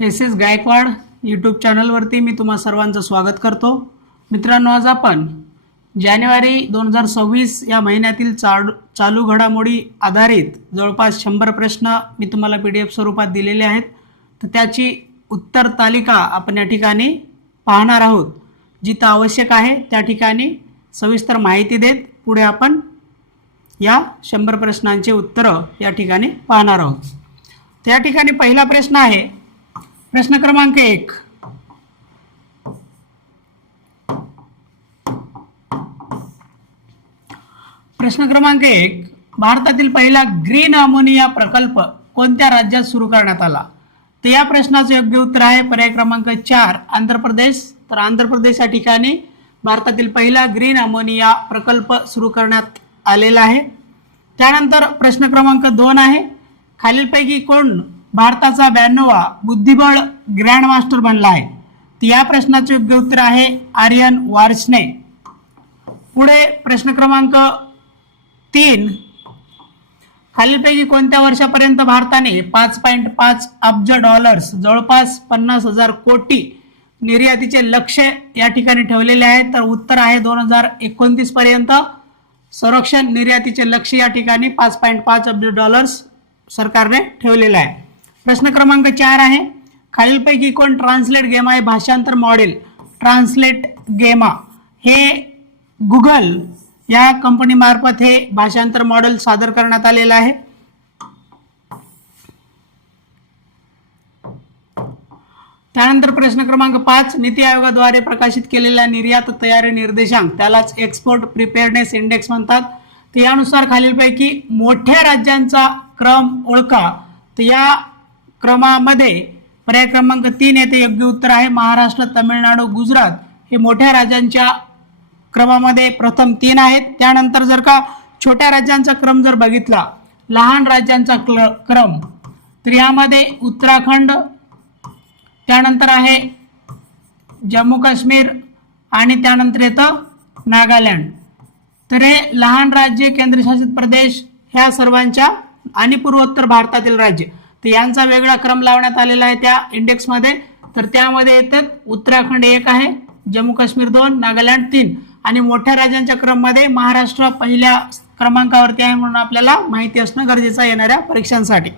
S S Gaikwad YouTube चॅनलवरती मी तुम्हा सर्वांचं स्वागत करतो. मित्रांनो, आज आपण जानेवारी 2026 या महिन्यातील चालू घडामोडी आधारित जवळपास 100 प्रश्न मी तुम्हाला PDF स्वरूपात दिलेले आहेत. तर त्याची उत्तर तालिका आपण या ठिकाणी पाहणार आहोत. जिथं आवश्यक आहे त्या ठिकाणी सविस्तर माहिती देत पुढे आपण या 100 प्रश्नांचे उत्तरं या ठिकाणी पाहणार आहोत. त्या ठिकाणी पहिला प्रश्न आहे, प्रश्न क्रमांक 1. प्रश्न क्रमांक 1, भारतातील पहिला ग्रीन अमोनिया प्रकल्प कोणत्या राज्यात सुरू करण्यात आला? तर या प्रश्नाचं योग्य उत्तर आहे पर्याय क्रमांक 4, आंध्र प्रदेश. तर आंध्र प्रदेश या ठिकाणी भारतातील पहिला ग्रीन अमोनिया प्रकल्प सुरू करण्यात आलेला आहे. त्यानंतर प्रश्न क्रमांक 2 आहे, खालीलपैकी कोण भारताचा 92वा बुद्धिबळ ग्रँडमास्टर बनला आहे? तर या प्रश्नाचे योग्य उत्तर आहे आर्यन वार्ष्णे. पुढे प्रश्न क्रमांक 3, खालीलपैकी कोणत्या वर्षापर्यंत भारताने 5.5 अब्ज डॉलर्स जवळपास 50,000 कोटी निर्यातीचे लक्ष्य या ठिकाणी ठेवलेले आहे? तर उत्तर आहे 2029 पर्यंत संरक्षण निर्यातीचे लक्ष्य या ठिकाणी 5.5 अब्ज डॉलर्स सरकारने ठेवलेले आहे. प्रश्न क्रमांक 4 आहे, खालीलपैकी कोण ट्रान्सलेट गेमा हे भाषांतर मॉडेल ट्रान्सलेट गेमा हे गुगल या कंपनीमार्फत हे भाषांतर मॉडेल सादर करण्यात आलेलं आहे? त्यानंतर प्रश्न क्रमांक 5, नीती आयोगाद्वारे प्रकाशित केलेल्या निर्यात तयारी निर्देशांक त्यालाच एक्सपोर्ट प्रिपेअरनेस इंडेक्स म्हणतात. तर यानुसार खालीलपैकी मोठ्या राज्यांचा क्रम ओळखा. तर या क्रमामध्ये पर्याय क्रमांक 3 येथे योग्य उत्तर आहे महाराष्ट्र, तमिळनाडू, गुजरात हे मोठ्या राज्यांच्या क्रमामध्ये प्रथम 3 आहेत. त्यानंतर जर का छोट्या राज्यांचा क्रम जर बघितला, लहान राज्यांचा क्रम, तर यामध्ये उत्तराखंड, त्यानंतर आहे जम्मू काश्मीर आणि त्यानंतर येतं नागालँड. तर हे लहान राज्य, केंद्रशासित प्रदेश ह्या सर्वांच्या आणि पूर्वोत्तर भारतातील राज्य, तर यांचा वेगळा क्रम लावण्यात आलेला आहे त्या इंडेक्समध्ये. तर त्यामध्ये येतात उत्तराखंड 1 आहे, जम्मू काश्मीर 2, नागालँड 3 आणि मोठ्या राज्यांच्या क्रममध्ये महाराष्ट्र पहिल्या क्रमांकावरती आहे म्हणून आपल्याला माहिती असणं गरजेचं आहे येणाऱ्या परीक्षांसाठी.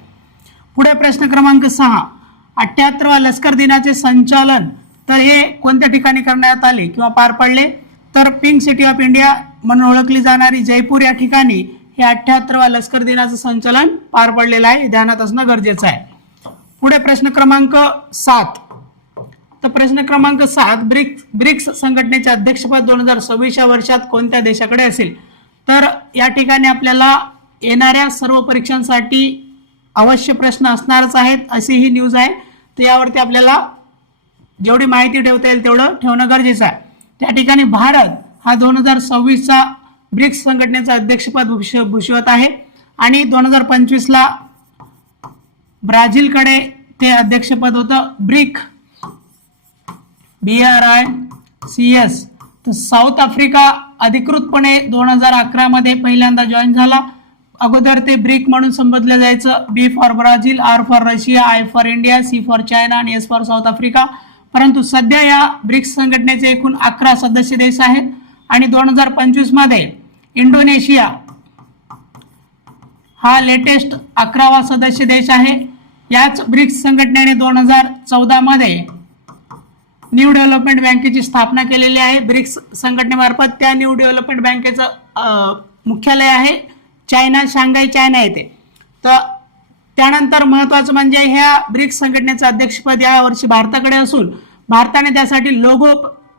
पुढे प्रश्न क्रमांक 6, 78वा लष्कर दिनाचे संचालन तर हे कोणत्या ठिकाणी करण्यात आले किंवा पार पडले? तर पिंक सिटी ऑफ इंडिया म्हणून ओळखली जाणारी जयपूर या ठिकाणी हे 78वा लष्कर दिनाचं संचालन पार पडलेलं आहे, ध्यानात असणं गरजेचं आहे. पुढे प्रश्न क्रमांक 7, तर प्रश्न क्रमांक 7, ब्रिक्स संघटनेचे अध्यक्षपद 2026 या वर्षात कोणत्या देशाकडे असेल? तर या ठिकाणी आपल्याला येणाऱ्या सर्व परीक्षांसाठी अवश्य प्रश्न असणारच आहेत अशी ही न्यूज आहे. तर यावरती आपल्याला जेवढी माहिती ठेवता येईल तेवढं ठेवणं गरजेचं आहे. त्या ठिकाणी भारत हा 2026चा ब्रिक्स संघटनेचा अध्यक्षपद भूषवत आहे आणि 2025ला ब्राझीलकडे ते अध्यक्षपद होतं BRICS. तर साऊथ आफ्रिका अधिकृतपणे 2011 मध्ये पहिल्यांदा जॉईन झाला. अगोदर ते ब्रिक म्हणून संबोधले जायचं. B for Brazil, R for Russia, I for India, C for China आणि S फॉर साऊथ आफ्रिका. परंतु सध्या या ब्रिक्स संघटनेचे एकूण 11 सदस्य देश आहेत आणि 2025 मध्ये इंडोनेशिया हा लेटेस्ट 11वा सदस्य देश आहे. याच ब्रिक्स संघटनेने 2014 मध्ये न्यू डेव्हलपमेंट बँकेची स्थापना केलेली आहे ब्रिक्स संघटनेमार्फत. त्या न्यू डेव्हलपमेंट बँकेचं मुख्यालय आहे चायना, शांघाई चायना येथे. तर त्यानंतर महत्त्वाचं म्हणजे ह्या ब्रिक्स संघटनेचं अध्यक्षपद या वर्षी भारताकडे असून भारताने त्यासाठी लोगो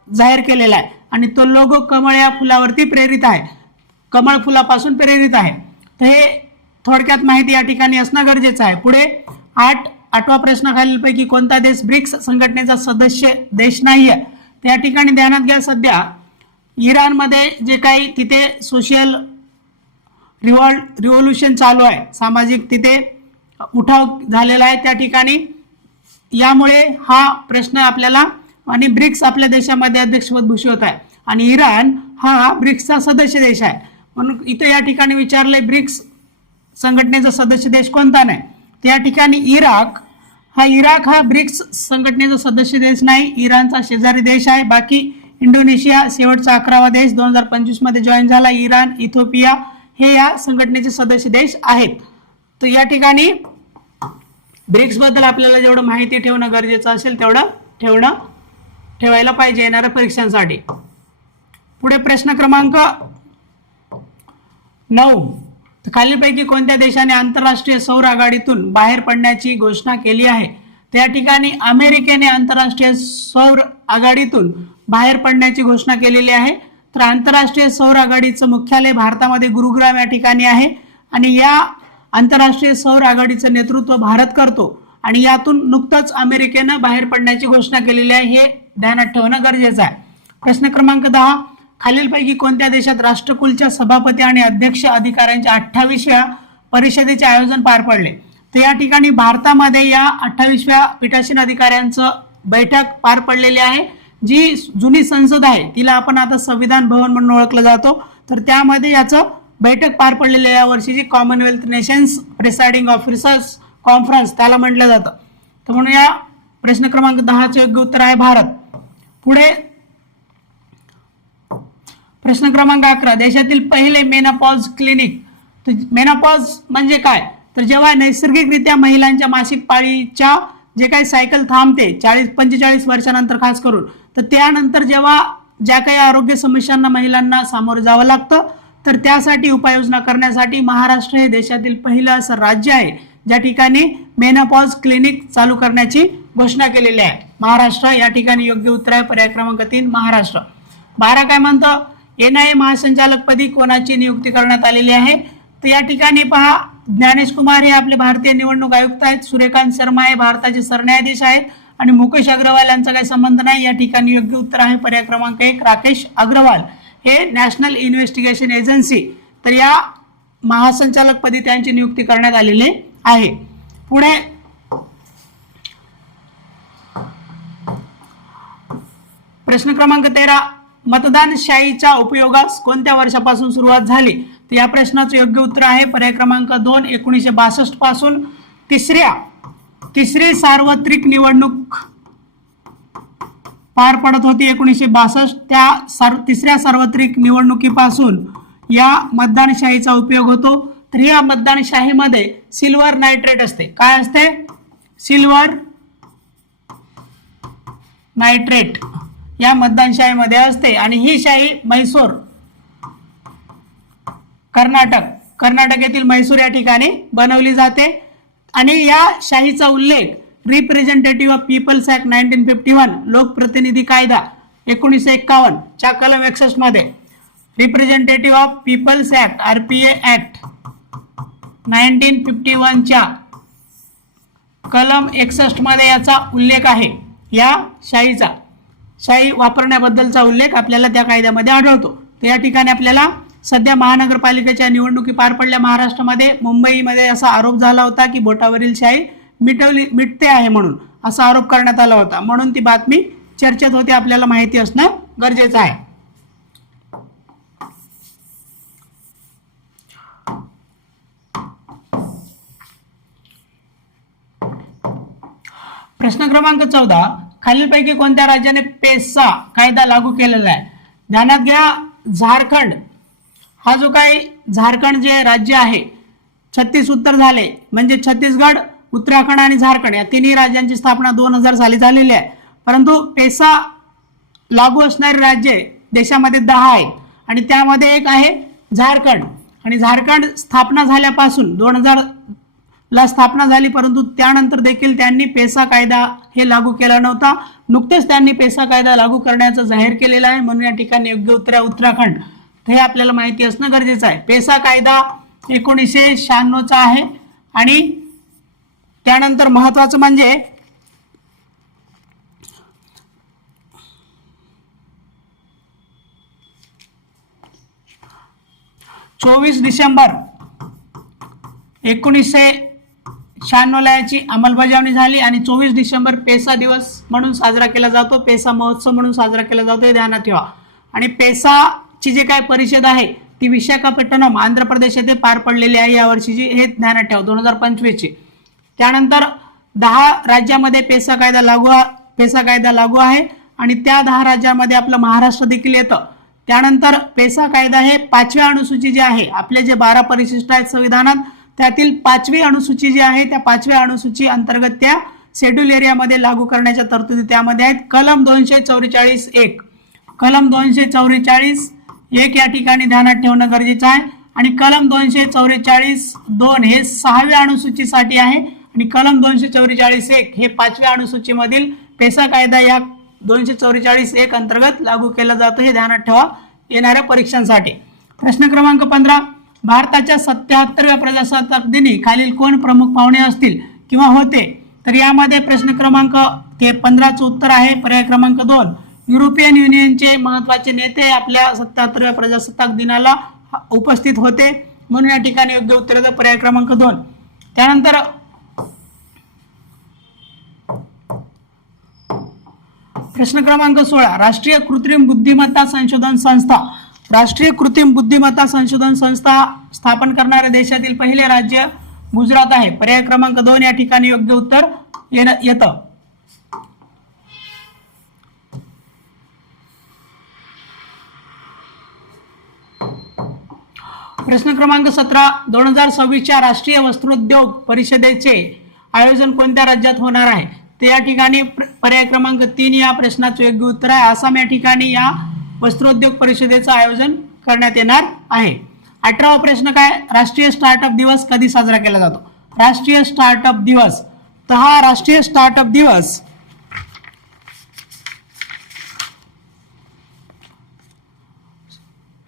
जाहीर केलेला आहे आणि तो लोगो कमळ या फुलावरती प्रेरित आहे, कमळ फुलापासून प्रेरित आहे. तर हे थोडक्यात माहिती या ठिकाणी असणं गरजेचं आहे. पुढे 8वा प्रश्न, खालीलपैकी कोणता देश ब्रिक्स संघटनेचा सदस्य देश नाही आहे? त्या ठिकाणी ध्यानात घ्या, सध्या इराणमध्ये जे काही तिथे सोशल रिव्होल्युशन चालू आहे, सामाजिक तिथे उठाव झालेला आहे त्या ठिकाणी. यामुळे हा प्रश्न आपल्याला आणि ब्रिक्स आपल्या देशामध्ये अध्यक्षपद भूषवत आहे आणि इराण हा ब्रिक्सचा सदस्य देश आहे म्हणून इथे या ठिकाणी विचारले ब्रिक्स संघटनेचा सदस्य देश कोणता नाही? त्या ठिकाणी इराक इराक हा ब्रिक्स संघटनेचा सदस्य देश नाही, इराणचा शेजारी देश आहे. बाकी इंडोनेशिया शेवटचा 11वा देश 2025 मध्ये जॉईन झाला. इराण, इथिओपिया हे या संघटनेचे सदस्य देश आहेत. तर या ठिकाणी ब्रिक्स बद्दल आपल्याला जेवढं माहिती ठेवणं गरजेचं असेल तेवढं ठेवायला पाहिजे येणाऱ्या परीक्षांसाठी. पुढे प्रश्न क्रमांक 9. खालीलपैकी कोणत्या देशाने आंतरराष्ट्रीय सौर आघाडीतून बाहेर पडण्याची घोषणा केली आहे? त्या ठिकाणी अमेरिकेने आंतरराष्ट्रीय सौर आघाडीतून बाहेर पडण्याची घोषणा केलेली आहे. तर आंतरराष्ट्रीय सौर आघाडीचं मुख्यालय भारतामध्ये गुरुग्राम या ठिकाणी आहे आणि या आंतरराष्ट्रीय सौर आघाडीचं नेतृत्व भारत करतो आणि यातून नुकतंच अमेरिकेनं बाहेर पडण्याची घोषणा केलेली आहे. हे ध्यानात ठेवणं गरजेचं आहे. प्रश्न क्रमांक 10. खालीलपैकी कोणत्या देशात राष्ट्रकुलच्या सभापती आणि अध्यक्ष अधिकाऱ्यांच्या 28व्या परिषदेचे आयोजन पार पडले? तर या ठिकाणी भारतामध्ये या 28व्या पीठासीन अधिकाऱ्यांचं बैठक पार पडलेली आहे. जी जुनी संसद आहे तिला आपण आता संविधान भवन म्हणून ओळखलं जातो. तर त्यामध्ये याचं बैठक पार पडलेली या वर्षीची Commonwealth nations presiding officers conference त्याला म्हटलं जातं. तर म्हणून या प्रश्न क्रमांक 10चे योग्य उत्तर आहे भारत. पुढे प्रश्न क्रमांक 11. देशातील पहिले मेनोपॉज क्लिनिक. तर मेनोपॉज म्हणजे काय? तर जेव्हा नैसर्गिकरित्या महिलांच्या मासिक पाळीच्या जे काही सायकल थांबते 40-45 वर्षानंतर खास करून, तर त्यानंतर जेव्हा ज्या काही आरोग्य समस्यांना महिलांना सामोरं जावं लागतं तर त्यासाठी उपाययोजना करण्यासाठी महाराष्ट्र हे देशातील पहिलं असं राज्य आहे ज्या ठिकाणी मेनोपॉज क्लिनिक चालू करण्याची घोषणा केलेली आहे. महाराष्ट्र या ठिकाणी योग्य उत्तर आहे. पर्याय क्रमांक 3 महाराष्ट्र. 12 काय म्हणतं? NIA महासंचालकपदी कोणाची नियुक्ती करण्यात आलेली आहे? तर या ठिकाणी पहा, ज्ञानेश कुमार हे आपले भारतीय निवडणूक आयुक्त आहेत, सूर्यकांत शर्मा हे भारताचे सरन्यायाधीश आहेत आणि मुकेश अग्रवाल यांचा काही संबंध नाही. या ठिकाणी योग्य उत्तर आहे पर्याय क्रमांक 1 राकेश अग्रवाल हे नॅशनल इन्व्हेस्टिगेशन एजन्सी. तर या महासंचालकपदी त्यांची नियुक्ती करण्यात आलेली आहे. पुढे प्रश्न क्रमांक 13. मतदानशाहीच्या उपयोगास कोणत्या वर्षापासून सुरुवात झाली? तर या प्रश्नाचं योग्य उत्तर आहे पर्याय क्रमांक 2 1962 पासून. तिसरी सार्वत्रिक निवडणूक पार पडत होती 1962. त्या तिसऱ्या सार्वत्रिक निवडणुकीपासून या मतदानशाहीचा उपयोग होतो. तर या मतदानशाहीमध्ये सिल्वर नायट्रेट असते. काय असते? सिल्वर नायट्रेट या मतदानशाहीमध्ये असते आणि ही शाही म्हैसूर कर्नाटक येथील म्हैसूर या ठिकाणी बनवली जाते आणि या शाहीचा उल्लेख रिप्रेझेंटेटिव्ह ऑफ पीपल्स ऍक्ट 1951 लोकप्रतिनिधी कायदा 1951 च्या कलम 61 मध्ये representative of people's act RPA act 1951 च्या कलम 61 मध्ये याचा उल्लेख आहे. या शाही वापरण्याबद्दलचा उल्लेख आपल्याला त्या कायद्यामध्ये आढळतो. तर या ठिकाणी आपल्याला सध्या महानगरपालिकेच्या निवडणुकी पार पडल्या महाराष्ट्रामध्ये. मुंबईमध्ये असा आरोप झाला होता की बोटावरील शाही मिटते आहे म्हणून असा आरोप करण्यात आला होता, म्हणून ती बातमी चर्चेत होती. आपल्याला माहिती असणं गरजेचं आहे. प्रश्न क्रमांक 14. खालीलपैकी कोणत्या राज्याने पेसा कायदा लागू केलेला आहे? ध्यानात घ्या, झारखंड हा जो काही झारखंड जे राज्य आहे 36 उत्तर झाले, म्हणजे छत्तीसगड, उत्तराखंड आणि झारखंड या तिन्ही राज्यांची स्थापना 2000 साली झालेली आहे. परंतु पेसा लागू असणारे राज्य देशामध्ये 10 आहेत आणि त्यामध्ये एक आहे झारखंड. आणि झारखंड स्थापना झाल्यापासून 2000 ला स्थापना झाली, परंतु त्यानंतर देखील त्यांनी पेसा कायदा हे लागू केला नव्हता. नुकतेच त्यांनी पेसा कायदा लागू करण्याचं जाहीर केलेलं आहे, म्हणून या ठिकाणी योग्य उत्तर आहे उत्तराखंड. हे आपल्याला माहिती असणं गरजेचं आहे. पेसा कायदा 1996 चा आहे आणि त्यानंतर महत्वाचं म्हणजे 24 डिसेंबर 1996 ला याची अंमलबजावणी झाली आणि 24 डिसेंबर पेसा दिवस म्हणून साजरा केला जातो, पेसा महोत्सव म्हणून साजरा केला जातो, हे ध्यानात ठेवा. आणि पेसाची जे काय परिषद आहे ती विशाखापट्टणम आंध्र प्रदेश येथे पार पडलेली आहे या वर्षीची, हे ध्यानात ठेवा 2025 ची. त्यानंतर 10 राज्यामध्ये पेसा कायदा लागू आहे आणि त्या 10 राज्यांमध्ये आपलं महाराष्ट्र देखील येतं. त्यानंतर पेसा कायदा हे 5व्या अनुसूची जी आहे, आपले जे 12 परिशिष्ट आहेत संविधानात त्यातील 5वी अनुसूची जी आहे त्या 5व्या अनुसूची अंतर्गत त्या शेड्यूल एरियामध्ये लागू करण्याच्या तरतुदी त्यामध्ये आहेत. कलम 244(1) कलम 244(1) या ठिकाणी ध्यानात ठेवणं गरजेचं आहे आणि कलम 244(2) हे 6व्या अनुसूचीसाठी आहे आणि कलम 244(1) हे 5व्या अनुसूचीमधील पेसा कायदा या 244(1) अंतर्गत लागू केला जातो. हे ध्यानात ठेवा येणाऱ्या परीक्षांसाठी. प्रश्न क्रमांक 15, भारताच्या 77व्या प्रजासत्ताक दिनी खालील कोण प्रमुख पाहुणे असतील किंवा होते? तर यामध्ये प्रश्न क्रमांक 15चं उत्तर आहे पर्याय क्रमांक 2. युरोपियन युनियनचे महत्वाचे नेते आपल्या 77व्या प्रजासत्ताक दिनाला उपस्थित होते, म्हणून या ठिकाणी योग्य उत्तर येतं पर्याय क्रमांक 2. त्यानंतर प्रश्न क्रमांक 16, राष्ट्रीय कृत्रिम बुद्धिमत्ता संशोधन संस्था. राष्ट्रीय कृत्रिम बुद्धिमत्ता संशोधन संस्था स्थापन करणाऱ्या देशातील पहिले राज्य गुजरात आहे. पर्याय क्रमांक 2 या ठिकाणी योग्य उत्तर येतं. प्रश्न क्रमांक 17, 2026च्या राष्ट्रीय वस्त्रोद्योग परिषदेचे आयोजन कोणत्या राज्यात होणार आहे? ते या ठिकाणी पर्याय क्रमांक 3 या प्रश्नाचं योग्य उत्तर आहे. आसाम या ठिकाणी या वस्त्रोद्योग परिषदेचं आयोजन करण्यात येणार आहे. 18वा प्रश्न काय? राष्ट्रीय स्टार्टअप दिवस कधी साजरा केला जातो? राष्ट्रीय स्टार्टअप दिवस, तर हा राष्ट्रीय स्टार्टअप दिवस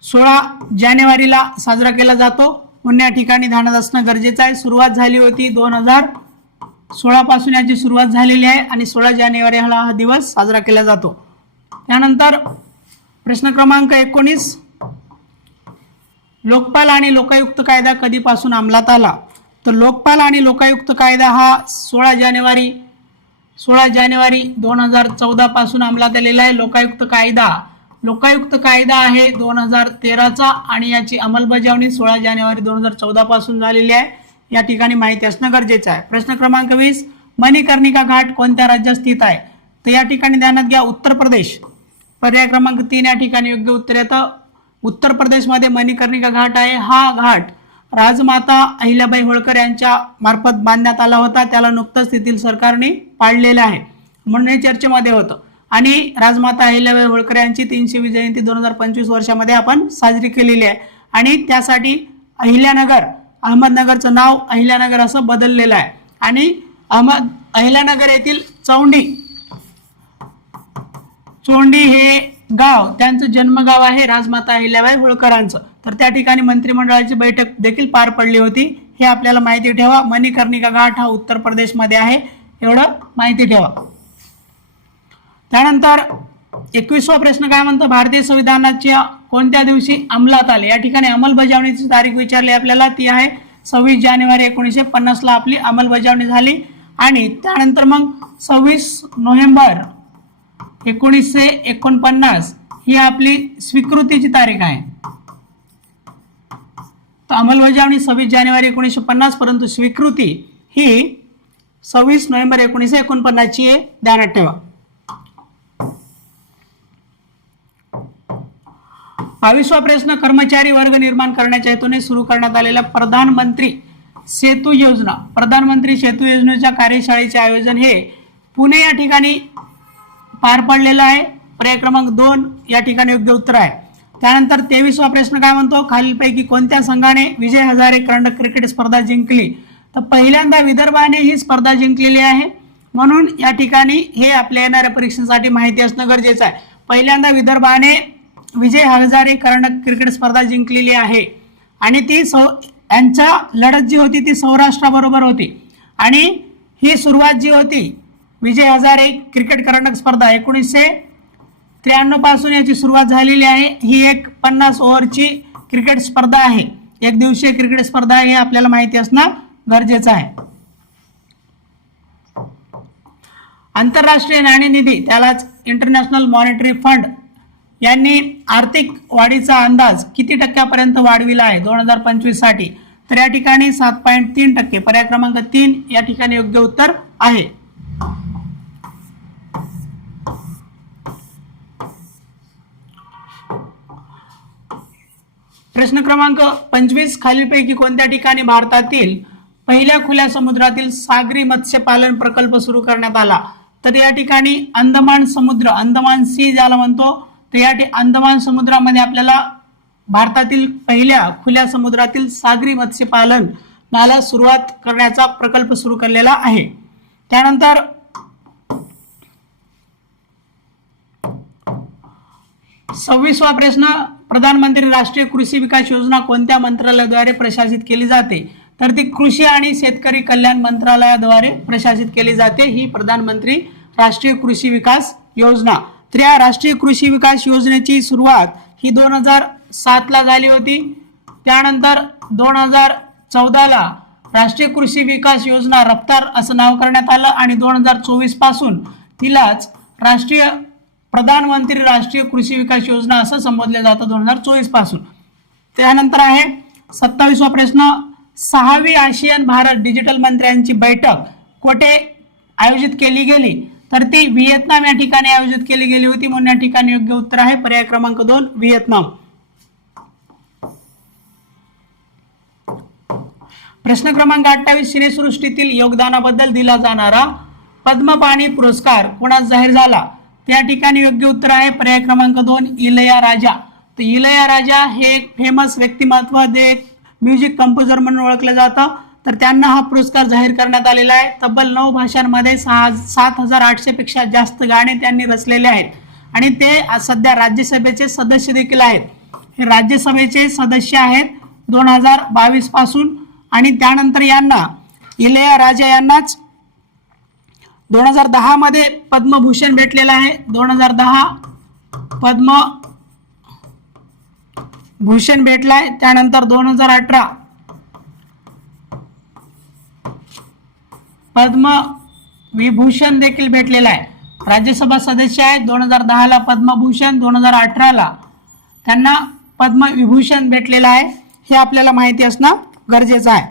16 जानेवारीला साजरा केला जातो, म्हणून या ठिकाणी ध्यानात असणं गरजेचं आहे. सुरुवात झाली होती 2016 पासून याची सुरुवात झालेली आहे आणि 16 जानेवारीला हा दिवस साजरा केला जातो. त्यानंतर प्रश्न क्रमांक 19, लोकपाल आणि लोकायुक्त कायदा कधीपासून अंमलात आला? तर लोकपाल आणि लोकायुक्त कायदा हा 16 जानेवारी 2014 पासून अंमलात आलेला आहे. लोकायुक्त कायदा आहे 2013चा आणि याची अंमलबजावणी 16 जानेवारी 2014 पासून झालेली आहे. या ठिकाणी माहिती असणं गरजेचं आहे. प्रश्न क्रमांक 20, मणिकर्णिका घाट कोणत्या राज्यात स्थित आहे? तर या ठिकाणी ध्यानात घ्या उत्तर प्रदेश. पर्याय क्रमांक 3 या ठिकाणी योग्य उत्तर येतं. उत्तर प्रदेशमध्ये मणिकर्णिका घाट आहे. हा घाट राजमाता अहिल्याबाई होळकर यांच्या मार्फत बांधण्यात आला होता. त्याला नुकतंच तेथील सरकारने पाडलेलं आहे, म्हणून हे चर्चेमध्ये होतं. आणि राजमाता अहिल्याबाई होळकर यांची 300वी जयंती 2025 वर्षामध्ये आपण साजरी केलेली आहे आणि त्यासाठी अहमदनगरचं नाव अहिल्यानगर असं बदललेलं आहे. आणि अहिल्यानगर येथील चोंडी हे गाव त्यांचं जन्मगाव आहे राजमाता अहिल्याबाई होळकरांचं. तर त्या ठिकाणी मंत्रिमंडळाची बैठक देखील पार पडली होती, हे आपल्याला माहिती ठेवा. मणिकर्णिका घाट हा उत्तर प्रदेशमध्ये आहे, एवढं माहिती ठेवा. त्यानंतर 21वा प्रश्न काय म्हणतो? भारतीय संविधानाच्या कोणत्या दिवशी अंमलात आले? या ठिकाणी अंमलबजावणीची तारीख विचारली आपल्याला, ती आहे 26 जानेवारी 1950 ला आपली अंमलबजावणी झाली. आणि त्यानंतर मग 26 नोव्हेंबर 1949 ही आपली स्वीकृतीची तारीख आहे. तर अंमलबजावणी 26 जानेवारी 1950, परंतु स्वीकृती ही 26 नोव्हेंबर 1949 ची आहे, ध्यानात ठेवा. 22वा प्रश्न, कर्मचारी वर्ग निर्माण करण्याच्या हेतूने सुरू करण्यात आलेल्या प्रधानमंत्री सेतू योजनेच्या कार्यशाळेचे आयोजन हे पुणे या ठिकाणी पार पडलेलं आहे. पर्याय क्रमांक 2 या ठिकाणी योग्य उत्तर आहे. त्यानंतर 23वा प्रश्न काय म्हणतो? खालीलपैकी कोणत्या संघाने विजय हजारे करंडक क्रिकेट स्पर्धा जिंकली? तर पहिल्यांदा विदर्भाने ही स्पर्धा जिंकलेली आहे, म्हणून या ठिकाणी हे आपल्या येणाऱ्या परीक्षेसाठी माहिती असणं गरजेचं आहे. पहिल्यांदा विदर्भाने विजय हजारे करंडक क्रिकेट स्पर्धा जिंकलेली आहे आणि ती यांच्या लढत जी होती ती सौराष्ट्राबरोबर होती. आणि ही सुरुवात जी होती विजय हजारे क्रिकेट करंडक स्पर्धा 1993 पासून याची सुरुवात झालेली आहे. ही एक 50 ओव्हरची क्रिकेट स्पर्धा आहे, एक दिवसीय क्रिकेट स्पर्धा आहे, हे आपल्याला माहिती असणं गरजेचं आहे. आंतरराष्ट्रीय नाणेनिधी त्यालाच इंटरनॅशनल मॉनिटरी फंड यांनी आर्थिक वाढीचा अंदाज किती टक्क्यापर्यंत वाढविला आहे 2025 साठी? तर या ठिकाणी 7.3%, पर्याय क्रमांक 3 या ठिकाणी योग्य उत्तर आहे. प्रश्न क्रमांक 25, खालीलपैकी कोणत्या ठिकाणी भारतातील पहिल्या खुल्या समुद्रातील सागरी मत्स्यपालन प्रकल्प सुरू करण्यात आला? तर या ठिकाणी अंदमान समुद्र, अंदमान सी ज्याला म्हणतो, तर या अंदमान समुद्रामध्ये आपल्याला भारतातील पहिल्या खुल्या समुद्रातील सागरी मत्स्यपालनाला सुरुवात करण्याचा प्रकल्प सुरू केलेला आहे. त्यानंतर 26वा प्रश्न, प्रधानमंत्री राष्ट्रीय कृषी विकास योजना कोणत्या मंत्रालयाद्वारे प्रशासित केली जाते? तर ती कृषी आणि शेतकरी कल्याण मंत्रालयाद्वारे प्रशासित केली जाते ही प्रधानमंत्री राष्ट्रीय कृषी विकास योजना. तर या राष्ट्रीय कृषी विकास योजनेची सुरुवात ही 2007 ला झाली होती. त्यानंतर 2014 ला राष्ट्रीय कृषी विकास योजना रफ्तार असं नाव करण्यात आलं आणि 2024 पासून तिलाच प्रधानमंत्री राष्ट्रीय कृषी विकास योजना असं संबोधले जातं 2024 पासून. त्यानंतर आहे 27वा प्रश्न, 6वी आशियान भारत डिजिटल मंत्र्यांची बैठक कुठे आयोजित केली गेली? तर ती व्हिएतनाम या ठिकाणी आयोजित केली गेली होती, म्हणून या ठिकाणी योग्य उत्तर आहे पर्याय क्रमांक 2 व्हिएतनाम. प्रश्न क्रमांक 28, सिनेसृष्टीतील योगदानाबद्दल दिला जाणारा पद्मपाणी पुरस्कार कोणास जाहीर झाला? त्या ठिकाणी योग्य उत्तर आहे पर्याय क्रमांक 2 इलयाराजा. तर इलयाराजा हे एक फेमस व्यक्तिमत्व, जे म्युझिक कंपोजर म्हणून ओळखलं जातं. तर त्यांना हा पुरस्कार जाहीर करण्यात आलेला आहे. तब्बल 9 भाषांमध्ये 7,800 पेक्षा जास्त गाणे त्यांनी रचलेले आहेत आणि ते सध्या राज्यसभेचे सदस्य देखील आहेत. हे राज्यसभेचे सदस्य आहेत 2022 पासून. आणि त्यानंतर यांना इलयाराजा यांनाच 2010 मध्ये पद्मभूषण भेटलेला आहे. 2010 पद्मभूषण भेटलाय. त्यानंतर 2018 पद्मविभूषण देखील भेटलेला आहे. राज्यसभा सदस्य आहेत. 2010 ला पद्मभूषण, 2018 ला त्यांना पद्मविभूषण भेटलेला आहे. हे आपल्याला माहिती असणं गरजेचं आहे.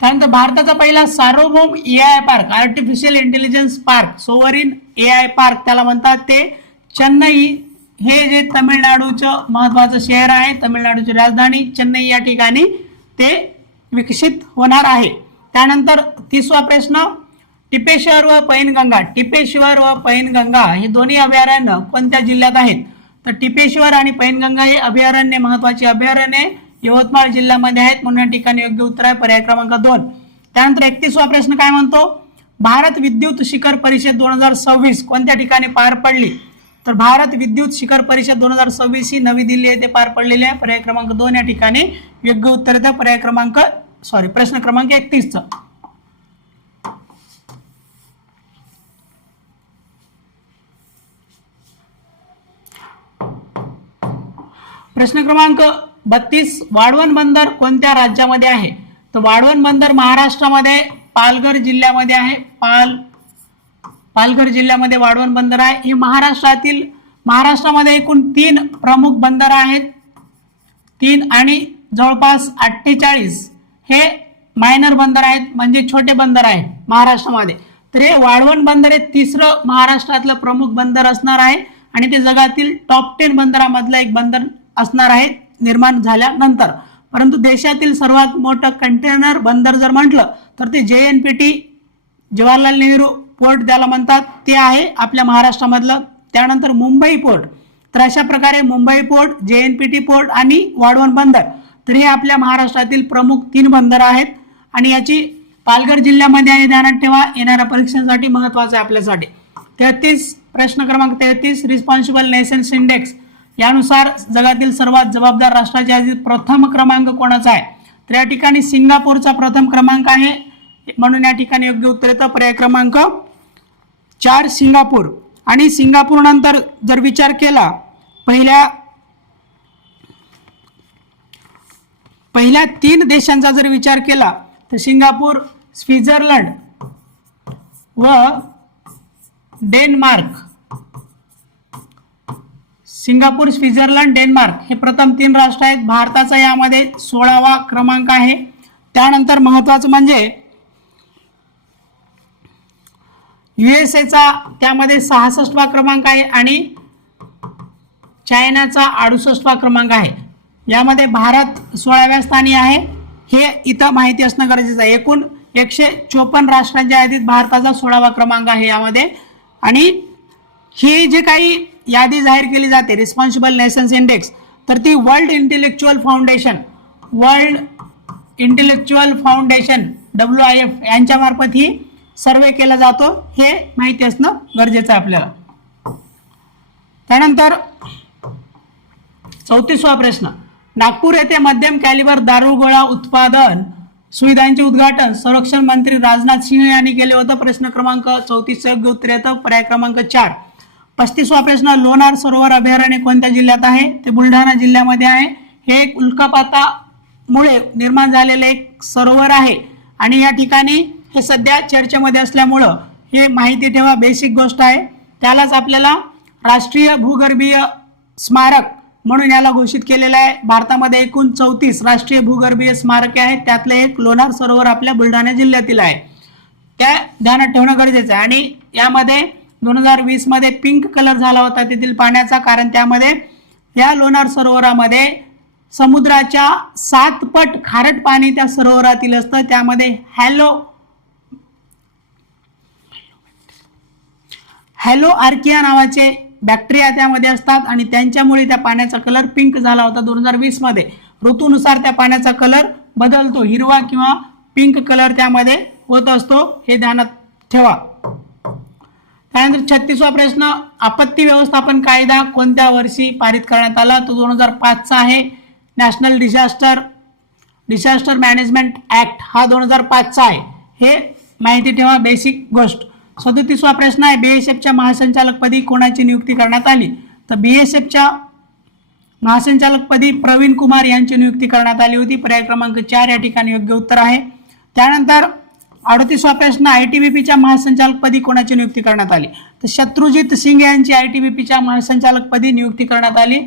त्यानंतर भारताचा पहिला सार्वभौम AI park, artificial intelligence park, sovereign AI park त्याला म्हणतात, ते चेन्नई हे जे तामिळनाडूचं महत्वाचं शहर आहे, तामिळनाडूची राजधानी चेन्नई या ठिकाणी ते विकसित होणार आहे. त्यानंतर 30वा प्रश्न, टिपेश्वर व पैनगंगा, टिपेश्वर व पैनगंगा हे दोन्ही अभयारण्य कोणत्या जिल्ह्यात आहेत? तर टिपेश्वर आणि पैनगंगा हे अभयारण्य, महत्वाची अभयारण्य यवतमाळ जिल्ह्यामध्ये आहेत, म्हणून या ठिकाणी योग्य उत्तर आहे पर्याय क्रमांक 2. त्यानंतर 31वा प्रश्न काय म्हणतो, भारत विद्युत शिखर परिषद 2026 कोणत्या ठिकाणी पार पडली? तर भारत विद्युत शिखर परिषद 2026 ही नवी दिल्ली येथे पार पडलेली आहे. पर्याय क्रमांक 2 या ठिकाणी योग्य उत्तर येतं प्रश्न क्रमांक 31. प्रश्न क्रमांक 32, वाढवण बंदर कोणत्या राज्यामध्ये आहे? तर वाढवण बंदर महाराष्ट्रामध्ये पालघर जिल्ह्यामध्ये आहे. पालघर जिल्ह्यामध्ये वाढवण बंदर आहे. हे महाराष्ट्रामध्ये एकूण 3 प्रमुख बंदर आहेत. 3 आणि जवळपास 48 हे मायनर बंदर आहेत, म्हणजे छोटे बंदर आहेत महाराष्ट्रामध्ये. तर हे वाढवण बंदर हे 3रं महाराष्ट्रातलं प्रमुख बंदर असणार आहे आणि ते जगातील टॉप 10 बंदरामधलं एक बंदर असणार आहे निर्माण झाल्यानंतर. परंतु देशातील सर्वात मोठं कंटेनर बंदर जर म्हटलं तर ते JNPT, जवाहरलाल नेहरू पोर्ट त्याला म्हणतात, ते आहे आपल्या महाराष्ट्रामधलं. त्यानंतर मुंबई पोर्ट. तर अशा प्रकारे मुंबई पोर्ट, JNPT पोर्ट आणि वाढवण बंदर, तर हे आपल्या महाराष्ट्रातील प्रमुख 3 बंदर आहेत आणि याची पालघर जिल्ह्यामध्ये आहे, ध्यानात ठेवा, येणाऱ्या परीक्षांसाठी महत्वाचं आहे आपल्यासाठी. 33 प्रश्न क्रमांक 33, रिस्पॉन्सिबल नेशन्स इंडेक्स यानुसार जगातील सर्वात जबाबदार राष्ट्राच्या यादीत प्रथम क्रमांक कोणाचा आहे? तर या ठिकाणी सिंगापूरचा प्रथम क्रमांक आहे, म्हणून या ठिकाणी योग्य उत्तर येतं पर्याय क्रमांक 4 सिंगापूर. आणि सिंगापूर नंतर जर विचार केला पहिल्या 3 देशांचा जर विचार केला तर सिंगापूर, स्वित्झर्लंड व डेन्मार्क सिंगापूर, स्वित्झर्लंड, डेन्मार्क हे प्रथम 3 राष्ट्र आहेत. भारताचा यामध्ये 16वा क्रमांक आहे. त्यानंतर महत्वाचं म्हणजे युएसएचा त्यामध्ये 66वा क्रमांक आहे आणि चायनाचा 68वा क्रमांक आहे. यामध्ये भारत 16व्या स्थानी आहे. हे इथं माहिती असणं गरजेचं आहे. एकूण 154 राष्ट्रांच्या यादीत भारताचा 16वा क्रमांक आहे यामध्ये. आणि ही जे काही यादी जाहीर केली जाते रिस्पॉन्सिबल नेशन्स इंडेक्स, तर ती वर्ल्ड इंटेलेक्चुअल फाउंडेशन WIF यांच्या मार्फत ही सर्वे केला जातो. हे माहिती असणं गरजेचं आहे आपल्याला. त्यानंतर 34वा प्रश्न, नागपूर येथे मध्यम कॅलिबर दारुगोळा उत्पादन सुविधांचे उद्घाटन संरक्षण मंत्री राजनाथ सिंह यांनी केले होते. प्रश्न क्रमांक 34 योग्य उत्तर येतं पर्याय क्रमांक 4. 35वा प्रश्न, लोणार सरोवर अभयारण्य कोणत्या जिल्ह्यात आहे? ते बुलढाणा जिल्ह्यामध्ये आहे. हे एक उल्कापातामुळे निर्माण झालेले एक सरोवर आहे आणि या ठिकाणी हे सध्या चर्चेमध्ये असल्यामुळं हे माहिती ठेवा, बेसिक गोष्ट आहे. त्यालाच आपल्याला राष्ट्रीय भूगर्भीय स्मारक म्हणून याला घोषित केलेलं आहे. भारतामध्ये एकूण 34 राष्ट्रीय भूगर्भीय स्मारके आहेत. त्यातले एक लोणार सरोवर आपल्या बुलढाणा जिल्ह्यातील आहे. त्या ध्यानात ठेवणं गरजेचं आहे. आणि यामध्ये 2020 मध्ये पिंक कलर झाला होता तेथील पाण्याचा, कारण त्यामध्ये या लोणार सरोवरामध्ये समुद्राच्या 7 पट खारट पाणी त्या सरोवरातील असतं. त्यामध्ये हॅलो आर्किया नावाचे बॅक्टेरिया त्यामध्ये असतात आणि त्यांच्यामुळे त्या पाण्याचा कलर पिंक झाला होता 2020 मध्ये. ऋतूनुसार त्या पाण्याचा कलर बदलतो, हिरवा किंवा पिंक कलर त्यामध्ये होत असतो, हे ध्यानात ठेवा. त्यानंतर 36वा प्रश्न, आपत्ती व्यवस्थापन कायदा कोणत्या वर्षी पारित करण्यात आला? तो 2005चा आहे. नॅशनल डिझास्टर मॅनेजमेंट ऍक्ट हा 2005चा आहे. हे माहिती ठेवा, बेसिक गोष्ट. 37वा प्रश्न आहे, BSFच्या महासंचालकपदी कोणाची नियुक्ती करण्यात आली? तर BSFच्या महासंचालकपदी प्रवीण कुमार यांची नियुक्ती करण्यात आली होती. पर्याय क्रमांक 4 या ठिकाणी योग्य उत्तर आहे. त्यानंतर 38वा प्रश्न, ITBPच्या महासंचालकपदी कोणाची नियुक्ती करण्यात आली? तर शत्रुजित सिंग यांची ITBPच्या महासंचालकपदी नियुक्ती करण्यात आली.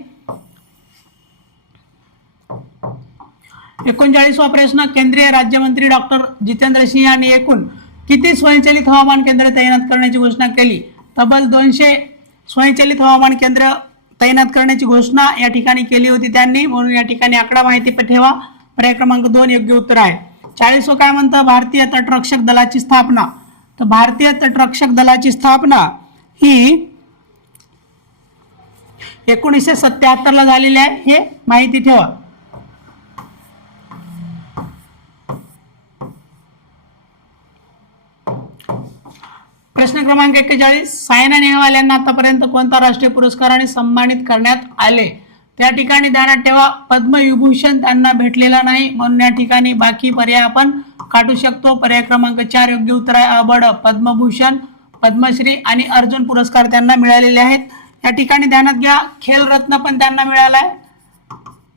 39वा प्रश्न, केंद्रीय राज्यमंत्री डॉक्टर जितेंद्र सिंह यांनी एकूण किती स्वयंचलित हवामान केंद्र तैनात करण्याची घोषणा केली? तब्बल 200 स्वयंचलित हवामान केंद्र तैनात करण्याची घोषणा या ठिकाणी केली होती त्यांनी, म्हणून या ठिकाणी आकडा माहिती ठेवा. पर्याय क्रमांक 2 योग्य उत्तर आहे. 40 काय म्हणतं, भारतीय तटरक्षक दलाची स्थापना. तर भारतीय तटरक्षक दलाची स्थापना ही 1977 ला झालेली आहे, हे माहिती ठेवा. प्रश्न क्रमांक 41, सायना नेहवाल यांना आतापर्यंत कोणता राष्ट्रीय पुरस्काराने सन्मानित करण्यात आले? त्या ठिकाणी ध्यानात ठेवा, पद्मविभूषण त्यांना भेटलेला नाही, म्हणून या ठिकाणी बाकी पर्याय आपण काढू शकतो. पर्याय क्रमांक 4 योग्य उत्तर आहे. अबड पद्मभूषण, पद्मश्री आणि अर्जुन पुरस्कार त्यांना मिळालेले आहेत. या ठिकाणी ध्यानात घ्या, खेल रत्न पण त्यांना मिळालाय.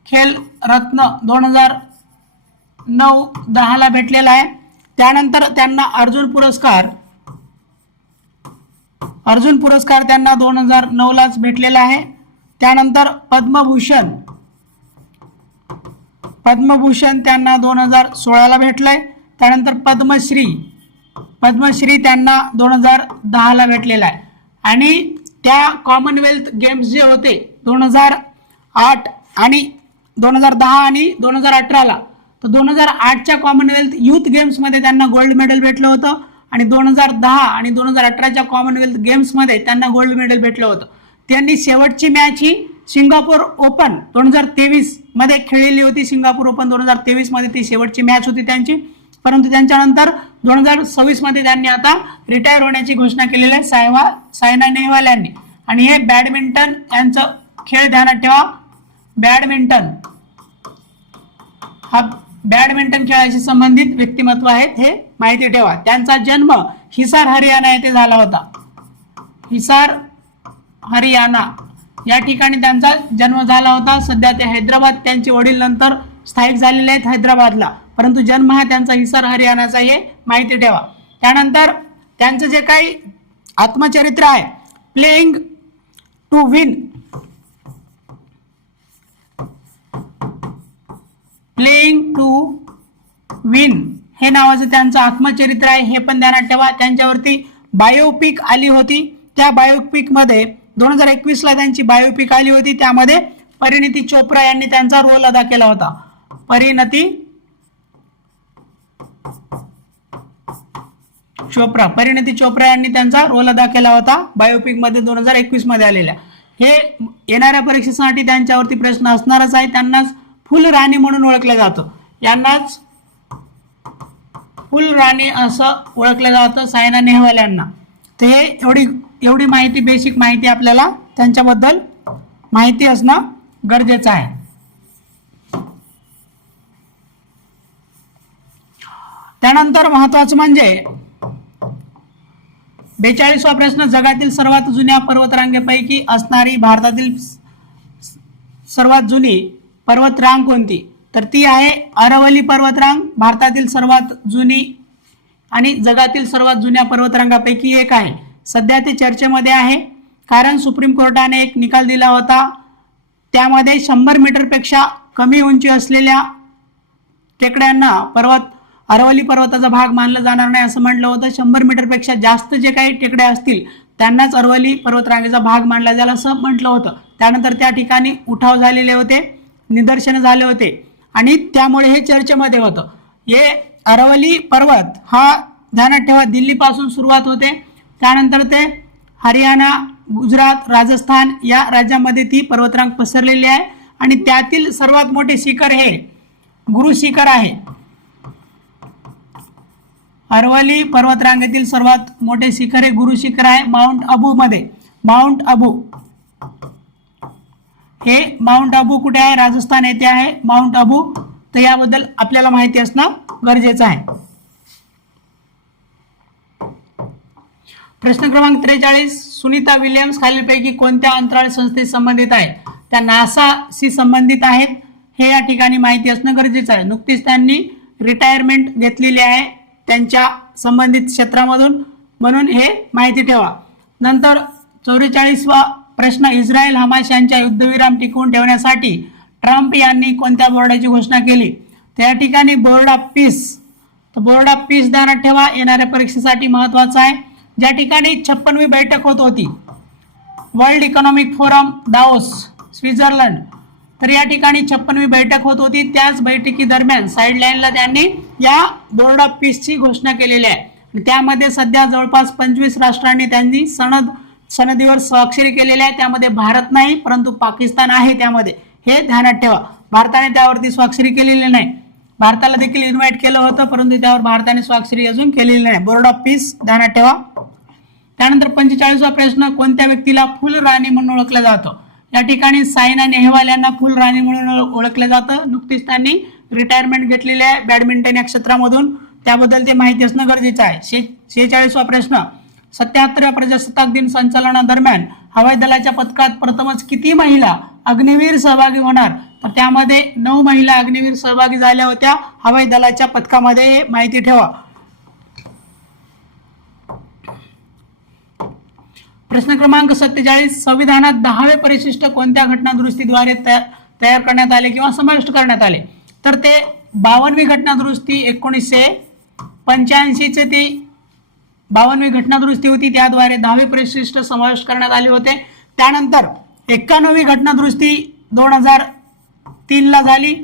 खेल रत्न 2009-10 ला भेटलेला आहे. त्यानंतर त्यांना अर्जुन पुरस्कार त्यांना 2009 लाच भेटलेला आहे. त्यानंतर पद्मभूषण त्यांना 2016 ला भेटलाय. त्यानंतर पद्मश्री त्यांना 2010 ला भेटलेला आहे. आणि त्या कॉमनवेल्थ गेम्स जे होते 2008 आणि 2010 आणि 2018 ला, तर 2008च्या कॉमनवेल्थ युथ गेम्स मध्ये त्यांना गोल्ड मेडल भेटलं होतं आणि 2010 आणि 2018च्या कॉमनवेल्थ गेम्स मध्ये त्यांना गोल्ड मेडल भेटलं होतं. त्यांनी शेवटची मॅच ही सिंगापूर ओपन 2023 मध्ये खेळलेली होती. सिंगापूर ओपन 2023 मध्ये ती शेवटची मॅच होती त्यांची, परंतु त्यांच्यानंतर 2026 मध्ये त्यांनी आता रिटायर होण्याची घोषणा केलेली आहे सायना नेहवाल यांनी. आणि हे बॅडमिंटन यांचं खेळ ध्यानात ठेवा. बॅडमिंटन खेळाशी संबंधित व्यक्तिमत्व आहेत, हे माहिती ठेवा. त्यांचा जन्म हिसार हरियाणा येथे झाला होता. हिसार हरियाणा या ठिकाणी त्यांचा जन्म झाला होता. सध्या ते हैदराबाद, त्यांचे वडील नंतर स्थायिक झालेले आहेत हैदराबादला, परंतु जन्म हा त्यांचा हिसार हरियाणाचा, हे माहिती ठेवा. त्यानंतर त्यांचं जे काही आत्मचरित्र आहे, playing to win playing to win हे नावाचं त्यांचं आत्मचरित्र आहे, हे पण ध्यानात ठेवा. त्यांच्यावरती बायोपिक आली होती. त्या बायोपिक मध्ये 2021 ला त्यांची बायोपिक आली होती. त्यामध्ये परिणीती चोप्रा यांनी त्यांचा रोल अदा केला होता. परिणीती चोप्रा यांनी त्यांचा रोल अदा केला होता बायोपिक मध्ये 2021 मध्ये आलेल्या. हे येणाऱ्या परीक्षेसाठी त्यांच्यावरती प्रश्न असणारच आहे. त्यांनाच फुल राणी म्हणून ओळखलं जातं. यांनाच फुल राणी असं ओळखलं जातं सायना नेहवाल यांना. तर हे एवढी माहिती, बेसिक माहिती आपल्याला त्यांच्याबद्दल माहिती असणं गरजेचं आहे. त्यानंतर महत्वाचं म्हणजे 42वा प्रश्न, जगातील सर्वात जुन्या पर्वतरांगेपैकी असणारी भारतातील सर्वात जुनी पर्वतरांग कोणती? तर ती आहे अरवली पर्वतरांग. भारतातील सर्वात जुनी आणि जगातील सर्वात जुन्या पर्वतरांगापैकी एक आहे. सध्या ते चर्चेमध्ये आहे कारण सुप्रीम कोर्टाने एक निकाल दिला होता. त्यामध्ये 100 मीटरपेक्षा कमी उंची असलेल्या टेकड्यांना अरवली पर्वताचा भाग मानला जाणार नाही असं म्हटलं होतं. 100 मीटरपेक्षा जास्त जे काही टेकड्या असतील त्यांनाच अरवली पर्वतरांगेचा भाग मानला जाईल असं म्हटलं होतं. त्यानंतर त्या ठिकाणी उठाव झालेले होते, निदर्शनं झाले होते आणि त्यामुळे हे चर्चेमध्ये होतं. हे अरवली पर्वत हा ध्यानात ठेवा दिल्लीपासून सुरुवात होते, त्यानंतर ते हरियाणा, गुजरात, राजस्थान या राज्यामध्ये ती पर्वतरांग पसरलेली आहे आणि त्यातील सर्वात मोठे शिखर हे गुरु शिखर आहे. अरवली पर्वतरांगेतील सर्वात मोठे शिखर हे गुरु शिखर आहे माउंट अबू मध्ये. माउंट अबू कुठे आहे? राजस्थान येथे आहे माउंट अबू. तर याबद्दल आपल्याला माहिती असणं गरजेचं आहे. प्रश्न क्रमांक 43, सुनीता विल्यम्स खालीलपैकी कोणत्या अंतराळ संस्थेशी संबंधित आहे? त्या नासाशी संबंधित आहेत, हे या ठिकाणी माहिती असणं गरजेचं आहे. नुकतीच त्यांनी रिटायरमेंट घेतलेली आहे त्यांच्या संबंधित क्षेत्रामधून, म्हणून हे माहिती ठेवा. नंतर 44वा प्रश्न, इस्रायल हमास यांच्या युद्धविराम टिकवून ठेवण्यासाठी ट्रम्प यांनी कोणत्या बोर्डाची घोषणा केली? त्या ठिकाणी बोर्ड ऑफ पीस. तर बोर्ड ऑफ पीस ध्यानात ठेवा, येणाऱ्या परीक्षेसाठी महत्वाचं आहे. ज्या ठिकाणी 56वी बैठक होत होती world economic forum Davos, Switzerland, तर या ठिकाणी 56वी बैठक होत होती. त्याच बैठकी दरम्यान साईडलाईनला त्यांनी या बोर्ड ऑफ पीसची घोषणा केलेली आहे. त्यामध्ये सध्या जवळपास 25 राष्ट्रांनी त्यांनी सनदीवर स्वाक्षरी केलेली आहे. त्यामध्ये भारत नाही परंतु पाकिस्तान आहे त्यामध्ये, हे ध्यानात ठेवा. भारताने त्यावरती स्वाक्षरी केलेली नाही. भारताला देखील इन्व्हाइट केलं होतं परंतु त्यावर भारताने स्वाक्षरी अजून केलेली नाही. बोर्ड ऑफ पीस ध्यानात ठेवा. त्यानंतर 45वा प्रश्न, कोणत्या व्यक्तीला फुल राणी म्हणून ओळखलं जातं? या ठिकाणी सायना नेहवाल यांना फुल राणी म्हणून ओळखलं जातं. नुकतीच त्यांनी रिटायरमेंट घेतलेली आहे बॅडमिंटन या क्षेत्रामधून, त्याबद्दल ते माहिती असणं गरजेचं आहे. 46वा प्रश्न, 77व्या प्रजासत्ताक दिन संचलनादरम्यान हवाई दलाच्या पथकात प्रथमच किती महिला अग्निवीर सहभागी होणार? तर त्यामध्ये 9 महिला अग्निवीर सहभागी झाल्या होत्या हवाई दलाच्या पथकामध्ये, हे माहिती ठेवा. प्रश्न क्रमांक 47, संविधानात 10वे परिशिष्ट कोणत्या घटनादुरुस्तीद्वारे तयार करण्यात आले किंवा समाविष्ट करण्यात आले? तर ते 52वी घटनादुरुस्ती 1985 चे ती 52वी घटनादुरुस्ती होती, त्याद्वारे 10वे परिशिष्ट समाविष्ट करण्यात आले होते. त्यानंतर 91वी घटनादुरुस्ती 2003 ला झाली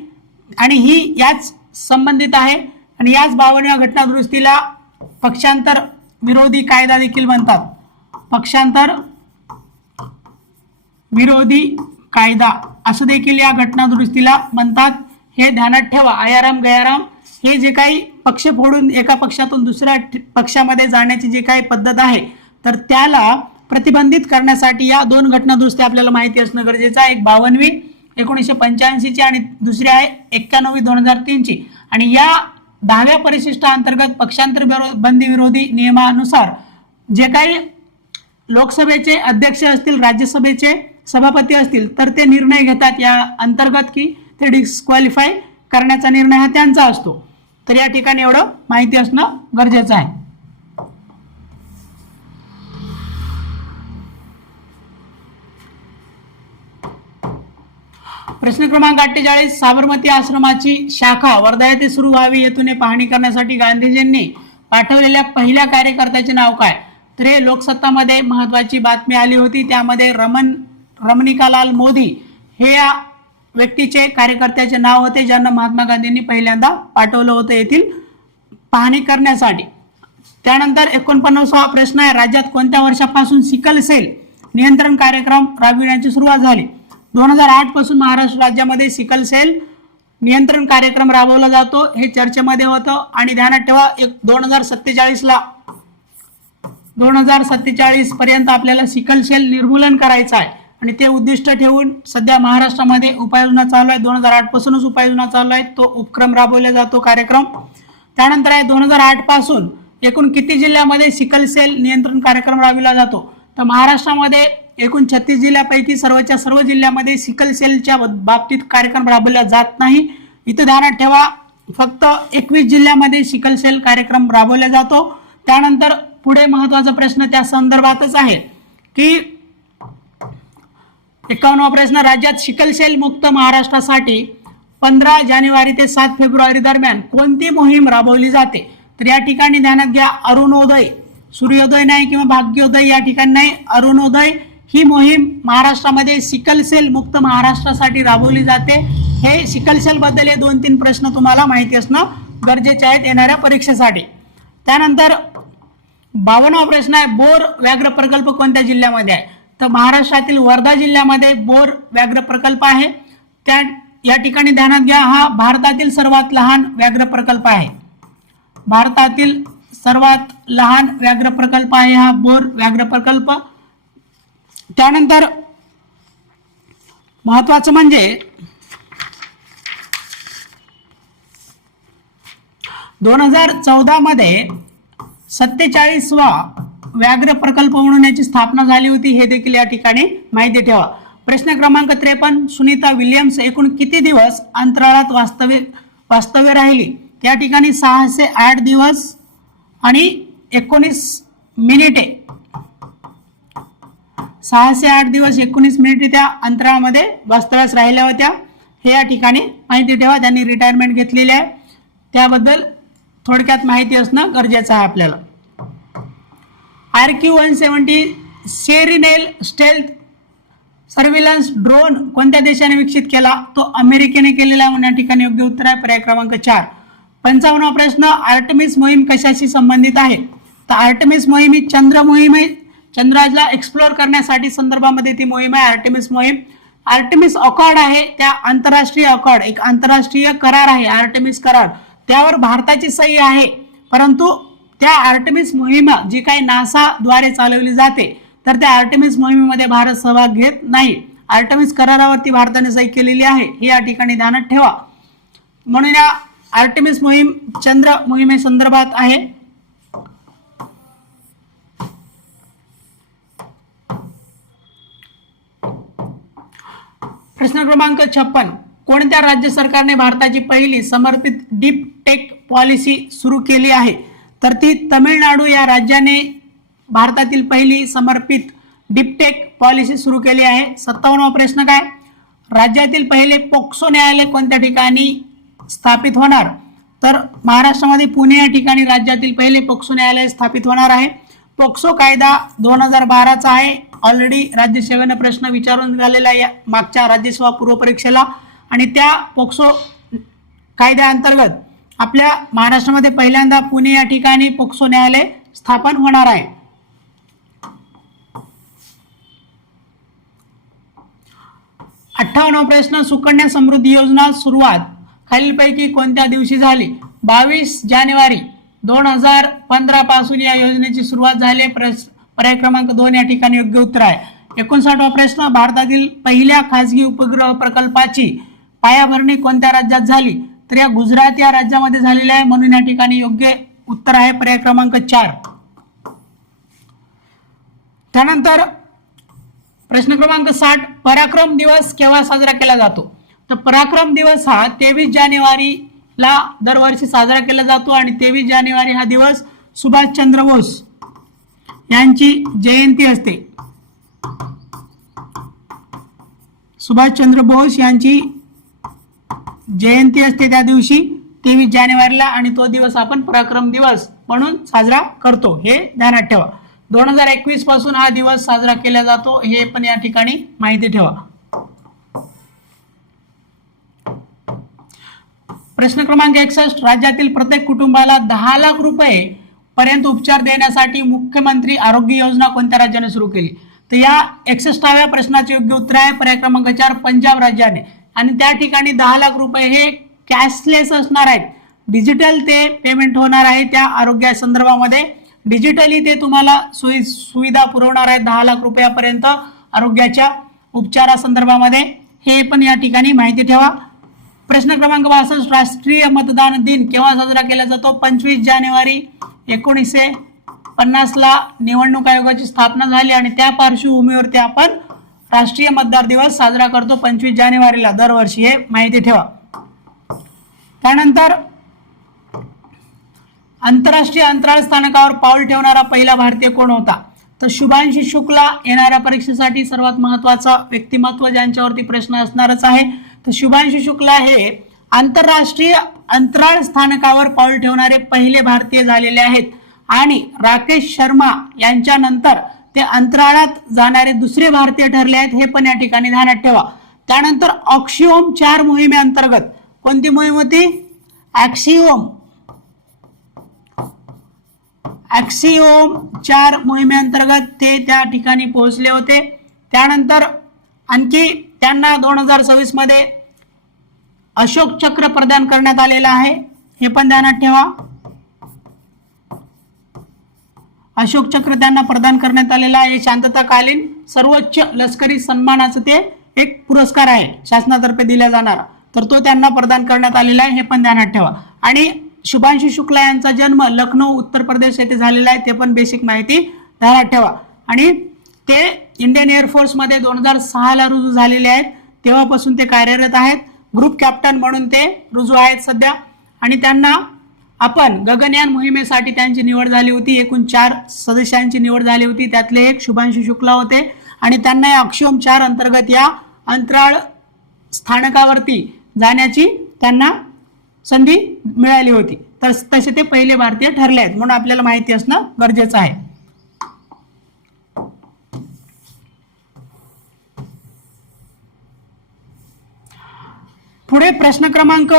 आणि ही याच संबंधित आहे आणि याच 52व्या घटनादुरुस्तीला पक्षांतर विरोधी कायदा देखील म्हणतात. पक्षांतर विरोधी कायदा असं देखील या घटनादुरुस्तीला म्हणतात, हे ध्यानात ठेवा. आयाराम गयाराम हे जे काही पक्ष फोडून एका पक्षातून दुसऱ्या पक्षामध्ये जाण्याची जी काही पद्धत आहे तर त्याला प्रतिबंधित करण्यासाठी या 2 घटनादुरुस्ती आपल्याला माहिती असणं गरजेचं आहे. एक 52वी 1985 ची आणि दुसरी आहे 91वी 2003 ची. आणि या 10व्या परिशिष्टाअंतर्गत पक्षांतर बंदी विरोधी नियमानुसार जे काही लोकसभेचे अध्यक्ष असतील, राज्यसभेचे सभापती असतील तर ते निर्णय घेतात या अंतर्गत की ते डिस्क्वालिफाय करण्याचा निर्णय हा त्यांचा असतो. तर या ठिकाणी एवढं माहिती असणं गरजेचं आहे. प्रश्न क्रमांक 48, साबरमती आश्रमाची शाखा वर्धा येथे सुरू व्हावी हेतूने पाहणी करण्यासाठी गांधीजींनी पाठवलेल्या पहिल्या कार्यकर्त्याचे नाव काय? तर हे लोकसत्तामध्ये महत्वाची बातमी आली होती, त्यामध्ये रमणिकालाल मोदी हे या व्यक्तीचे कार्यकर्त्याचे नाव होते, ज्यांना महात्मा गांधींनी पहिल्यांदा पाठवलं होतं येथील पाहणी करण्यासाठी. त्यानंतर 49वा प्रश्न आहे, राज्यात कोणत्या वर्षापासून सिकल सेल नियंत्रण कार्यक्रम राबविण्याची सुरुवात झाली? 2008 पासून महाराष्ट्र राज्यामध्ये सिकल सेल नियंत्रण कार्यक्रम राबवला जातो, हे चर्चेमध्ये होतं. आणि ध्यानात ठेवा 2047 पर्यंत आपल्याला सिकल सेल निर्मूलन करायचं आहे आणि ते उद्दिष्ट ठेवून सध्या महाराष्ट्रामध्ये उपाययोजना चालू आहे. 2008 पासूनच उपाययोजना चालू आहे, तो उपक्रम राबवला जातो कार्यक्रम. त्यानंतर आहे 2008 पासून एकूण किती जिल्ह्यामध्ये सिकल सेल नियंत्रण कार्यक्रम राबविला जातो? तर महाराष्ट्रामध्ये एकूण 36 जिल्ह्यापैकी सर्वच्या सर्व जिल्ह्यामध्ये सिकल सेलच्या बाबतीत कार्यक्रम राबवला जात नाही. इथं ध्यानात ठेवा फक्त 21 जिल्ह्यामध्ये सिकल सेल कार्यक्रम राबवला जातो. त्यानंतर पुढे महत्वाचा प्रश्न त्या संदर्भातच आहे की 51वा प्रश्न, राज्यात सिकल सेल मुक्त महाराष्ट्रासाठी 15 जानेवारी ते 7 फेब्रुवारी दरम्यान कोणती मोहीम राबवली जाते? तर या ठिकाणी ध्यानात घ्या, अरुणोदय, सूर्योदय नाही किंवा भाग्योदय या ठिकाणी नाही, अरुणोदय ही मोहीम महाराष्ट्रामध्ये सिकल सेल मुक्त महाराष्ट्रासाठी राबवली जाते. हे सिकल सेल बद्दल 2-3 प्रश्न तुम्हाला माहिती असणं गरजेचे आहेत येणाऱ्या परीक्षेसाठी. त्यानंतर 52वा प्रश्न आहे, बोर व्याघ्र प्रकल्प कोणत्या जिल्ह्यामध्ये आहे? तर महाराष्ट्रातील वर्धा जिल्ह्यामध्ये बोर व्याघ्र प्रकल्प आहे. त्या या ठिकाणी ध्यानात घ्या, हा भारतातील सर्वात लहान व्याघ्र प्रकल्प आहे. भारतातील सर्वात लहान व्याघ्र प्रकल्प आहे हा बोर व्याघ्र प्रकल्प. त्यानंतर महत्वाचं म्हणजे 2014 मध्ये 47वा व्याघ्र प्रकल्प म्हणून याची स्थापना झाली होती, हे देखील या ठिकाणी माहिती ठेवा. प्रश्न क्रमांक 53, सुनीता विल्यम्स एकूण किती दिवस अंतराळात वास्तव्य राहिली? त्या ठिकाणी 608 दिवस आणि 19 मिनिटे, 608 दिवस 19 मिनिटे त्या अंतराळामध्ये वास्तव्यास राहिल्या होत्या, हे या ठिकाणी माहिती ठेवा. त्यांनी रिटायरमेंट घेतलेली आहे, त्याबद्दल थोडक्यात माहिती असणं गरजेचं आहे आपल्याला. RQ-170 सेरिनेल स्टेल्थ सर्व्हिलन्स ड्रोन कोणत्या देशाने विकसित केला? तो अमेरिकेने केलेला आहे, म्हणून या ठिकाणी योग्य उत्तर आहे पर्याय क्रमांक 4. 55वा प्रश्न, आर्टेमिस मोहीम कशाशी संबंधित आहे? तर आर्टेमिस मोहीम ही चंद्र मोहीम आहे, चंद्राला एक्सप्लोर करण्यासाठी संदर्भामध्ये ती मोहीम आहे आर्टेमिस मोहीम. आर्टेमिस अकॉर्ड आहे, त्या आंतरराष्ट्रीय अकॉर्ड, एक आंतरराष्ट्रीय करार आहे आर्टेमिस करार, त्यावर भारताची सही आहे. परंतु त्या आर्टेमिस मोहीम जी काही नासा द्वारे चालवली जाते, तर त्या आर्टेमिस मोहिमेमध्ये भारत सहभाग घेत नाही. आर्टेमिस करारावरती भारताने सही केलेली आहे, हे या ठिकाणी ध्यानात ठेवा. म्हणून या आर्टेमिस मोहीम चंद्र मोहिमेसंदर्भात आहे. प्रश्न क्रमांक 56, कोणत्या राज्य सरकारने भारताची पहिली समर्पित डीप टेक पॉलिसी सुरू केली आहे? तर ती तमिळनाडू या राज्याने भारतातील पहिली समर्पित डीप टेक पॉलिसी सुरू केली आहे. 57वा प्रश्न काय, राज्यातील पहिले पोक्सो न्यायालय कोणत्या ठिकाणी स्थापित होणार? तर महाराष्ट्रामध्ये पुणे या ठिकाणी राज्यातील पहिले पोक्सो न्यायालय स्थापित होणार आहे. पोक्सो कायदा 2012चा आहे. ऑलरेडी राज्यसेवेने प्रश्न विचारून झालेला आहे मागच्या राज्यसेवा पूर्व परीक्षेला, आणि त्या पोक्सो कायद्याअंतर्गत आपल्या महाराष्ट्रामध्ये पहिल्यांदा पुणे या ठिकाणी पोक्सो न्यायालय स्थापन होणार आहे. 58वा प्रश्न, सुकन्या समृद्धी योजना सुरुवात खालीलपैकी कोणत्या दिवशी झाली? 22 जानेवारी 2015 पासून या योजनेची सुरुवात झाली. पर्याय क्रमांक 2 या ठिकाणी योग्य उत्तर आहे. 59वा प्रश्न, भारतातील पहिल्या खासगी उपग्रह प्रकल्पाची पायाभरणी कोणत्या राज्यात झाली? तर या गुजरात या राज्यामध्ये झालेली आहे, म्हणून या ठिकाणी योग्य उत्तर आहे पर्याय क्रमांक 4. त्यानंतर प्रश्न क्रमांक 60, पराक्रम दिवस केव्हा साजरा केला जातो? तर पराक्रम दिवस हा 23 जानेवारीला दरवर्षी साजरा केला जातो, आणि 23 जानेवारी हा दिवस सुभाषचंद्र बोस यांची जयंती असते. सुभाषचंद्र बोस यांची जयंती असते त्या दिवशी 23 जानेवारीला, आणि तो दिवस आपण पराक्रम दिवस म्हणून साजरा करतो, हे ध्यानात ठेवा. 2021 पासून हा दिवस साजरा केला जातो, हे पण या ठिकाणी माहिती ठेवा. प्रश्न क्रमांक 61, राज्यातील प्रत्येक कुटुंबाला 10 लाख रुपये पर्यंत उपचार देण्यासाठी मुख्यमंत्री आरोग्य योजना कोणत्या राज्याने सुरू केली? तर या 61व्या प्रश्नाचे योग्य उत्तर आहे पर्याय क्रमांक 4 पंजाब राज्याने. आणि त्या ठिकाणी 10 लाख रुपये हे कॅशलेस असणार आहेत, डिजिटल ते पेमेंट होणार आहे. त्या आरोग्या संदर्भामध्ये डिजिटली ते तुम्हाला सुविधा पुरवणार आहेत 10 लाख रुपयापर्यंत आरोग्याच्या उपचारासंदर्भामध्ये, हे पण या ठिकाणी माहिती ठेवा. प्रश्न क्रमांक 62, राष्ट्रीय मतदान दिन केव्हा साजरा केला जातो? 25 जानेवारी 1950 ला निवडणूक आयोगाची स्थापना झाली आणि त्या पार्श्वभूमीवरती आपण राष्ट्रीय मतदार दिवस साजरा करतो 25 जानेवारीला दरवर्षी, हे माहिती ठेवा. त्यानंतर आंतरराष्ट्रीय अंतराळ स्थानकावर पाऊल ठेवणारा पहिला भारतीय कोण होता? तर शुभांशु शुक्ला. येणाऱ्या परीक्षेसाठी सर्वात महत्वाचा व्यक्तिमत्व ज्यांच्यावरती प्रश्न असणारच आहे, तर शुभांशु शुक्ला हे आंतरराष्ट्रीय अंतराळ स्थानकावर पाऊल ठेवणारे पहिले भारतीय झालेले आहेत. आणि राकेश शर्मा यांच्यानंतर ते अंतराळात जाणारे दुसरे भारतीय ठरले आहेत, हे पण या ठिकाणी ध्यानात ठेवा. त्यानंतर ऑक्सिओम 4 मोहिमेअंतर्गत कोणती मोहीम होती? ॲक्सिओम 4 मोहिमेअंतर्गत ते त्या ठिकाणी पोहोचले होते. त्यानंतर आणखी त्यांना 2026 मध्ये अशोक चक्र प्रदान करण्यात आलेला आहे, हे पण ध्यानात ठेवा. अशोक चक्र त्यांना प्रदान करण्यात आलेला आहे. शांतताकालीन सर्वोच्च लष्करी सन्मानाचं ते एक पुरस्कार आहे शासनातर्फे दिला जाणारा, तर तो त्यांना प्रदान करण्यात आलेला आहे, हे पण ध्यानात ठेवा. आणि शुभांशु शुक्ला यांचा जन्म लखनौ उत्तर प्रदेश येथे झालेला आहे, ते पण बेसिक माहिती ध्यानात ठेवा. आणि ते इंडियन एअरफोर्स मध्ये 2006 ला रुजू झालेले आहेत, तेव्हापासून ते कार्यरत आहेत. ग्रुप कॅप्टन म्हणून ते रुजू आहेत सध्या. आणि त्यांना आपण गगनयान मोहिमेसाठी त्यांची निवड झाली होती, एकूण 4 सदस्यांची निवड झाली होती, त्यातले एक शुभांशु शुक्ला होते. आणि त्यांना या ऑक्सिओम 4 अंतर्गत या अंतराळ स्थानकावरती जाण्याची त्यांना संधी मिळाली होती, तर तसे ते पहिले भारतीय ठरले आहेत, म्हणून आपल्याला माहिती असणं गरजेचं आहे. पुढे प्रश्न क्रमांक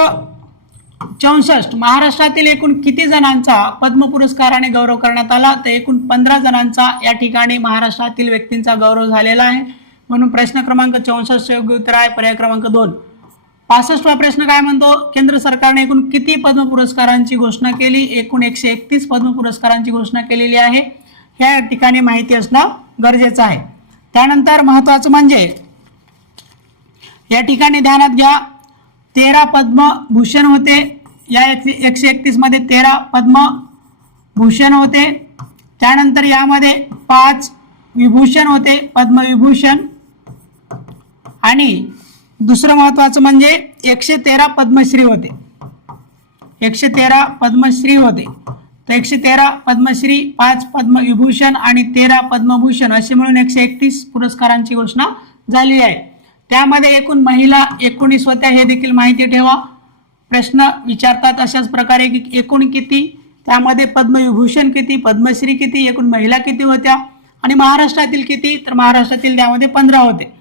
64, महाराष्ट्रातील एकूण किती जणांचा पद्म पुरस्काराने गौरव करण्यात आला? तर एकूण 15 जणांचा या ठिकाणी महाराष्ट्रातील व्यक्तींचा गौरव झालेला आहे, म्हणून प्रश्न क्रमांक 64 योग्य उत्तर आहे पर्याय क्रमांक 2. 65वा प्रश्न काय म्हणतो? केंद्र सरकारने एकूण किती पद्म पुरस्कारांची घोषणा केली? एकूण 131 पद्म पुरस्कारांची घोषणा केलेली आहे, या ठिकाणी माहिती असणं गरजेचं आहे. त्यानंतर महत्वाचं म्हणजे या ठिकाणी ध्यानात घ्या, 13 पद्मभूषण होते, या 131 मध्ये 13 पद्मभूषण होते. त्यानंतर यामध्ये 5 विभूषण होते, पद्मविभूषण. आणि दुसरं महत्वाचं म्हणजे 113 पद्मश्री होते, 113 पद्मश्री होते. तर 113 पद्मश्री, 5 पद्मविभूषण आणि 13 पद्मभूषण असे मिळून 131 पुरस्कारांची घोषणा झाली आहे. त्यामध्ये एकूण महिला 19 होत्या, हे देखील माहिती ठेवा. प्रश्न विचारतात अशाच प्रकारे की एकूण किती, त्यामध्ये पद्मविभूषण किती, पद्मश्री किती, एकूण महिला किती होत्या आणि महाराष्ट्रातील किती, तर महाराष्ट्रातील त्यामध्ये 15 होते.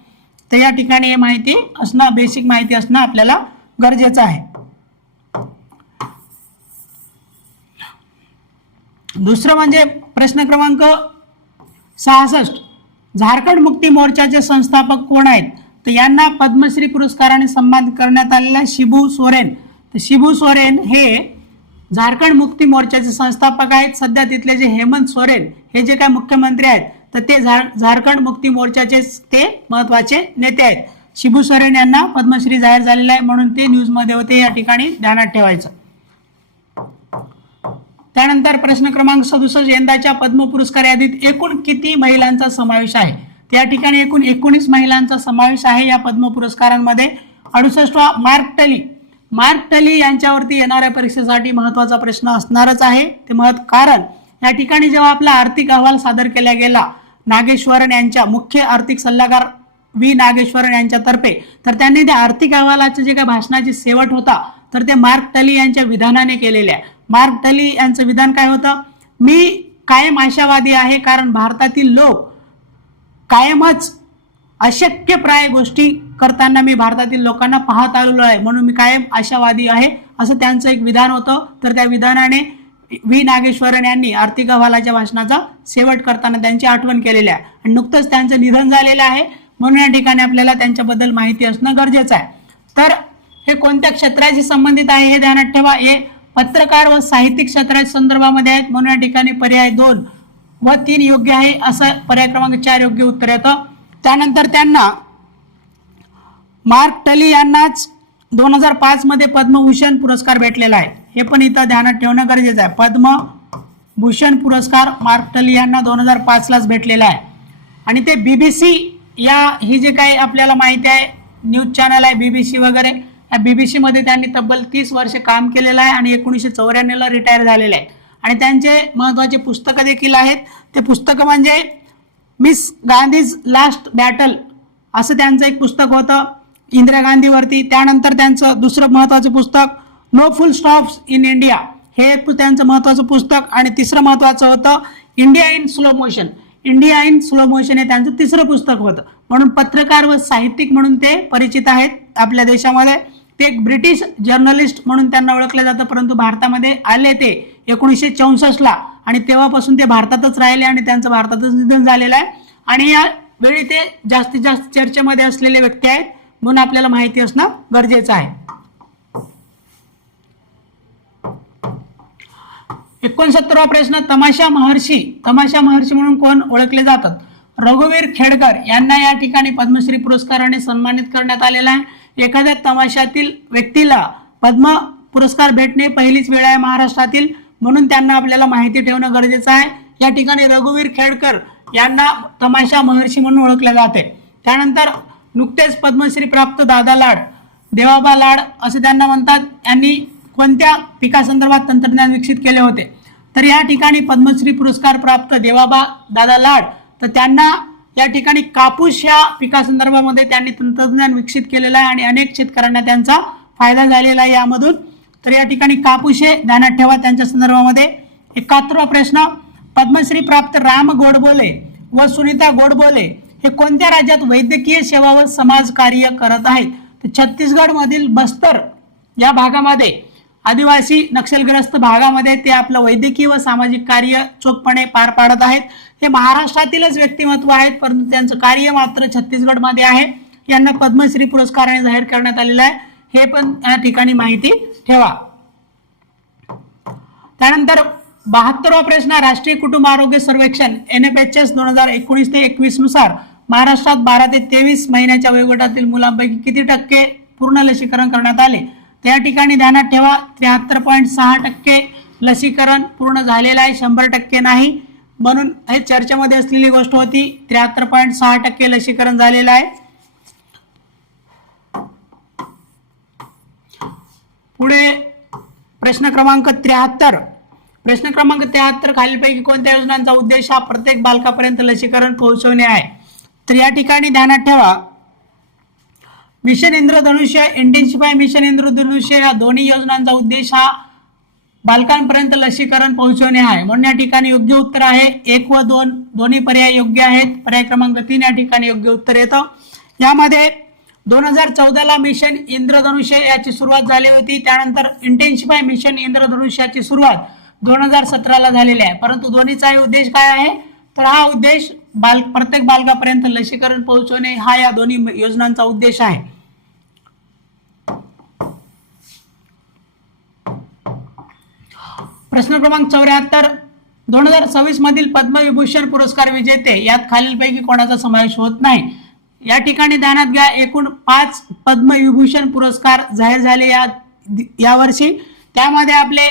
तर या ठिकाणी हे माहिती असणं, बेसिक माहिती असणं आपल्याला गरजेचं आहे. दुसरं म्हणजे प्रश्न क्रमांक 66, झारखंड मुक्ती मोर्चाचे संस्थापक कोण आहेत? तर यांना पद्मश्री पुरस्काराने सन्मानित करण्यात आलेला शिबू सोरेन. तर शिबू सोरेन हे झारखंड मुक्ती मोर्चाचे संस्थापक आहेत. सध्या तिथले जे हेमंत सोरेन हे जे काय मुख्यमंत्री आहेत, तर ते झारखंड मुक्ती मोर्चाचे ते महत्वाचे नेते आहेत. शिबू सोरेन यांना पद्मश्री जाहीर झालेला आहे, म्हणून ते न्यूज मध्ये होते, या ठिकाणी ध्यानात ठेवायचं. त्यानंतर प्रश्न क्रमांक 67, यंदाच्या पद्म पुरस्कार यादीत एकूण किती महिलांचा समावेश आहे? त्या ठिकाणी एकूण 19 महिलांचा समावेश आहे या पद्म पुरस्कारांमध्ये. 68वा मार्क टली यांच्यावरती येणाऱ्या परीक्षेसाठी महत्वाचा प्रश्न असणारच आहे. ते कारण या ठिकाणी जेव्हा आपला आर्थिक अहवाल सादर केला गेला, नागेश्वरन यांच्या मुख्य आर्थिक सल्लागार व्ही नागेश्वरन यांच्यातर्फे. तर त्यांनी त्या आर्थिक अहवालाचे जे काही भाषणाची शेवट होता तर ते मार्क टली यांच्या विधानाने केलेले आहे. मार्क टली यांचं विधान काय होतं? मी कायम आशावादी आहे, कारण भारतातील लोक कायमच अशक्यप्राय गोष्टी करताना मी भारतातील लोकांना पाहत आलेलो आहे, म्हणून मी कायम आशावादी आहे, असं त्यांचं एक विधान होतं. तर त्या विधानाने व्ही नागेश्वरन यांनी आर्थिक अहवालाच्या भाषणाचा शेवट करताना त्यांची आठवण केलेली आहे. आणि नुकतंच त्यांचं निधन झालेलं आहे, म्हणून या ठिकाणी आपल्याला त्यांच्याबद्दल माहिती असणं गरजेचं आहे. तर हे कोणत्या क्षेत्राशी संबंधित आहे हे ध्यानात ठेवा. हे पत्रकार व साहित्यिक क्षेत्राच्या संदर्भामध्ये आहेत, म्हणून या ठिकाणी पर्याय 2 व 3 योग्य आहे, असं पर्याय क्रमांक 4 योग्य उत्तर येतं. त्यानंतर त्यांना मार्क टली यांनाच 2005 मध्ये पद्मभूषण पुरस्कार भेटलेला आहे, हे पण इथं ध्यानात ठेवणं गरजेचं आहे. पद्मभूषण पुरस्कार मार्क टली यांना 2005 लाच भेटलेला आहे. आणि ते BBC ही जे काही आपल्याला माहिती आहे न्यूज चॅनल आहे BBC वगैरे, या BBC मध्ये त्यांनी तब्बल 30 वर्ष काम केलेलं आहे आणि 1994 ला रिटायर झालेले आहेत. आणि त्यांचे महत्त्वाचे पुस्तकं देखील आहेत. ते पुस्तकं म्हणजे मिस गांधीज लास्ट बॅटल असं त्यांचं एक पुस्तक होतं इंदिरा गांधीवरती. त्यानंतर त्यांचं दुसरं महत्त्वाचं पुस्तक no full stops in India, हे त्यांचं महत्त्वाचं पुस्तक. आणि तिसरं महत्त्वाचं होतं India in slow motion. India in slow motion हे त्यांचं तिसरं पुस्तक होतं. म्हणून पत्रकार व साहित्यिक म्हणून ते परिचित आहेत आपल्या देशामध्ये. ते एक ब्रिटिश जर्नलिस्ट म्हणून त्यांना ओळखलं जातं, परंतु भारतामध्ये आले ते 1964 ला आणि तेव्हापासून ते भारतातच राहिले आणि त्यांचं भारतातच निधन झालेलं आहे. आणि या वेळी ते जास्तीत जास्त चर्चेमध्ये असलेले व्यक्ती आहेत, म्हणून आपल्याला माहिती असणं गरजेचं आहे. 69वा प्रश्न, तमाशा महर्षी म्हणून कोण ओळखले जातात? रघुवीर खेडकर यांना या ठिकाणी पद्मश्री पुरस्काराने सन्मानित करण्यात आलेला आहे. एखाद्या तमाशातील व्यक्तीला पद्म पुरस्कार भेटणे पहिलीच वेळ आहे महाराष्ट्रातील, म्हणून त्यांना आपल्याला माहिती ठेवणं गरजेचं आहे. या ठिकाणी रघुवीर खेडकर यांना तमाशा महर्षी म्हणून ओळखले जाते. त्यानंतर नुकतेच पद्मश्री प्राप्त दादा लाड, देवाबा लाड असे त्यांना म्हणतात, यांनी कोणत्या पिकासंदर्भात तंत्रज्ञान विकसित केले होते? तर या ठिकाणी पद्मश्री पुरस्कार प्राप्त देवाबा दादा लाड, तर त्यांना या ठिकाणी कापूस या पिकासंदर्भामध्ये त्यांनी तंत्रज्ञान विकसित केलेलं आहे आणि अनेक शेतकऱ्यांना त्यांचा फायदा झालेला आहे यामधून. तर या ठिकाणी कापूस हे ध्यानात ठेवा त्यांच्या संदर्भामध्ये. 71वा प्रश्न, पद्मश्री प्राप्त राम गोडबोले व सुनीता गोडबोले हे कोणत्या राज्यात वैद्यकीय सेवा व समाज कार्य करत आहेत? तर छत्तीसगड मधील बस्तर या भागामध्ये, आदिवासी नक्षलग्रस्त भागामध्ये ते आपलं वैद्यकीय व सामाजिक कार्य चोखपणे पार पाडत आहेत. हे महाराष्ट्रातीलच व्यक्तिमत्व आहेत, परंतु त्यांचं कार्य मात्र छत्तीसगडमध्ये आहे. यांना पद्मश्री पुरस्काराने जाहीर करण्यात आलेला आहे, हे पण या ठिकाणी माहिती ठेवा. त्यानंतर 72वा प्रश्न, राष्ट्रीय कुटुंब आरोग्य सर्वेक्षण NFHS 2019 ते 21 नुसार महाराष्ट्रात 12 ते 23 महिन्याच्या वयोगटातील मुलांपैकी किती टक्के पूर्ण लसीकरण करण्यात आले? त्या ठिकाणी ध्यानात ठेवा 73.6% लसीकरण पूर्ण झालेलं आहे, 100% नाही. म्हणून हे चर्चेमध्ये असलेली गोष्ट होती. 73.6% लसीकरण झालेलं आहे. पुढे प्रश्न क्रमांक 73 खालीलपैकी कोणत्या योजनांचा उद्देश हा प्रत्येक बालकापर्यंत लसीकरण पोहोचवणे आहे? तर या ठिकाणी ध्यानात ठेवा मिशन इंद्रधनुष्य, इंटेन्सिफाय मिशन इंद्रधनुष्य या दोन्ही योजनांचा उद्देश हा बालकांपर्यंत लसीकरण पोहोचवणे आहे. म्हणून या ठिकाणी योग्य उत्तर आहे 1 व 2 दोन्ही पर्याय योग्य आहेत. पर्याय क्रमांक 3 या ठिकाणी योग्य उत्तर येतं. यामध्ये 2014 मिशन इंद्रधनुष्य याची सुरुवात झाली होती. त्यानंतर इंटेन्सिफाय मिशन इंद्रधनुष्याची सुरुवात 2017 झालेली आहे. परंतु दोन्हीचाही उद्देश काय आहे? तर हा उद्देश प्रत्येक बालकापर्यंत लसीकरण पोहोचवणे हा या दोन्ही योजनांचा उद्देश आहे. प्रश्न क्रमांक 74, 2026 मधील पद्मविभूषण पुरस्कार विजेते यात खालीलपैकी कोणाचा समावेश होत नाही? या ठिकाणी ध्यानात घ्या एकूण 5 पद्मविभूषण पुरस्कार जाहीर झाले या वर्षी. त्यामध्ये आपले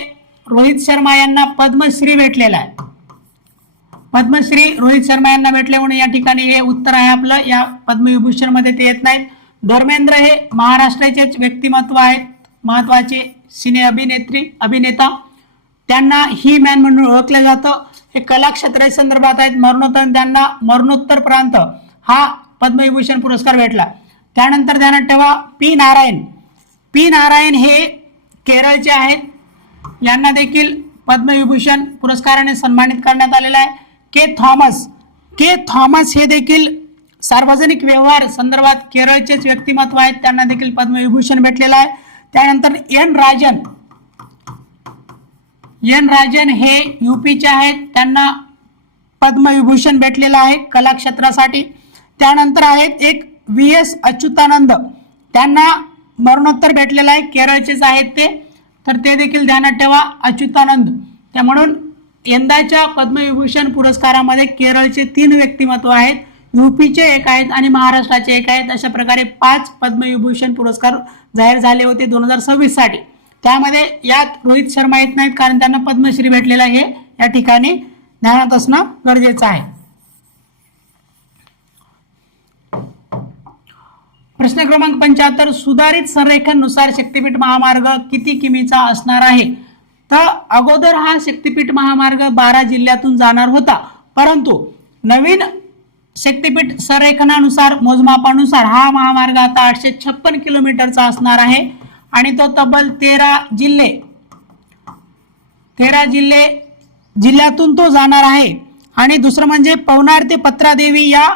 रोहित शर्मा यांना पद्मश्री भेटलेला आहे. पद्मश्री रोहित शर्मा यांना भेटले म्हणून या ठिकाणी हे उत्तर आहे आपलं. या पद्मविभूषण मध्ये ते येत नाहीत. धर्मेंद्र हे महाराष्ट्राचे व्यक्तिमत्व आहेत, महत्वाचे सिने अभिनेता. त्यांना ही मॅन म्हणून ओळखले जातं. हे कला क्षेत्राच्या संदर्भात आहेत. त्यांना मरणोत्तर प्रांत हा पद्मविभूषण पुरस्कार भेटला. त्यानंतर ध्यानात ठेवा पी नारायण हे केरळचे आहेत, यांना देखील पद्मविभूषण पुरस्काराने सन्मानित करण्यात आलेला आहे. के थॉमस हे देखील सार्वजनिक व्यवहार संदर्भात केरळचेच व्यक्तिमत्व आहेत, त्यांना देखील पद्मविभूषण भेटलेला आहे. त्यानंतर एन राजन हे यूपीचे आहेत, त्यांना पद्मविभूषण भेटलेला आहे कला क्षेत्रासाठी. त्यानंतर आहेत एक VS अच्युतानंद, त्यांना मरणोत्तर भेटलेला आहे, केरळचेच आहेत ते, तर ते देखील ध्यानात ठेवा अच्युतानंद. त्या म्हणून यंदाच्या पद्मविभूषण पुरस्कारामध्ये केरळचे 3 व्यक्तिमत्व आहेत, यूपीचे एक आहेत आणि महाराष्ट्राचे एक आहेत. अशा प्रकारे 5 पद्मविभूषण पुरस्कार जाहीर झाले होते 2026 साठी. त्यामध्ये यात रोहित शर्मा येत नाहीत, कारण त्यांना पद्मश्री भेटलेला आहे, हे या ठिकाणी ध्यानात असणं गरजेचं आहे. प्रश्न क्रमांक 75, सुधारित संरेखनानुसार शक्तीपीठ महामार्ग किती किमीचा असणार आहे? तर अगोदर हा शक्तीपीठ महामार्ग 12 जिल्ह्यातून जाणार होता, परंतु नवीन शक्तीपीठ संरेखनानुसार मोजमापानुसार हा महामार्ग आता 856 किलोमीटरचा असणार आहे आणि तो तब्बल 13 जिल्ह्यातून तो जाणार आहे. आणि दुसरं म्हणजे पवनार ते पत्रादेवी या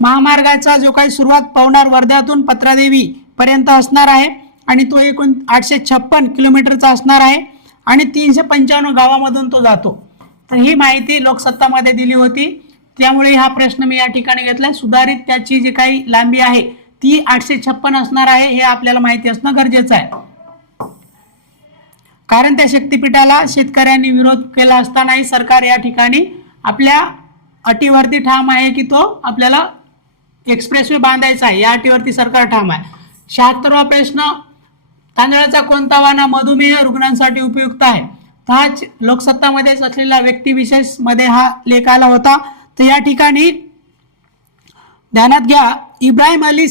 महामार्गाचा जो काही सुरुवात पवनार वर्ध्यातून पत्रादेवी पर्यंत असणार आहे आणि तो एकूण 856 किलोमीटरचा असणार आहे आणि 355 गावामधून तो जातो. तर ही माहिती लोकसत्तामध्ये दिली होती, त्यामुळे हा प्रश्न मी या ठिकाणी घेतलाय. सुधारित त्याची जी काही लांबी आहे ती 856 असणार आहे, हे आपल्याला माहिती असणं गरजेचं आहे. कारण त्या शक्तीपीठाला शेतकऱ्यांनी विरोध केला असतानाही सरकार या ठिकाणी आपल्या अटीवरती ठाम आहे की तो आपल्याला एक्सप्रेसवे बांधायचा आहे, या अटीवरती सरकार ठाम आहे. 76वा प्रश्न, तांदळाचा कोणता वाना मधुमेह रुग्णांसाठी उपयुक्त आहे? हा लोकसत्तामध्येच असलेला व्यक्तिविशेष मध्ये हा लेख आला होता. तर या ठिकाणी ध्यानात घ्या, इब्राहिम अली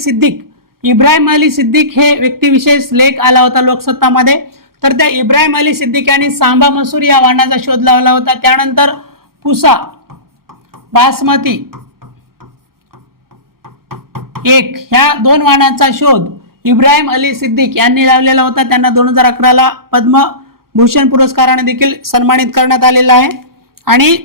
सिद्दीक हे व्यक्तिविशेष लेख आला होता लोकसत्तामध्ये. तर त्या इब्राहिम अली सिद्दीक यांनी सांबा मसूर या वाणाचा शोध लावला होता. त्यानंतर पुसा, बासमती 1 ह्या 2 वाणाचा शोध इब्राहिम अली सिद्दीक यांनी लावलेला होता. त्यांना 2011ला पद्मभूषण पुरस्काराने देखील सन्मानित करण्यात आलेला आहे. आणि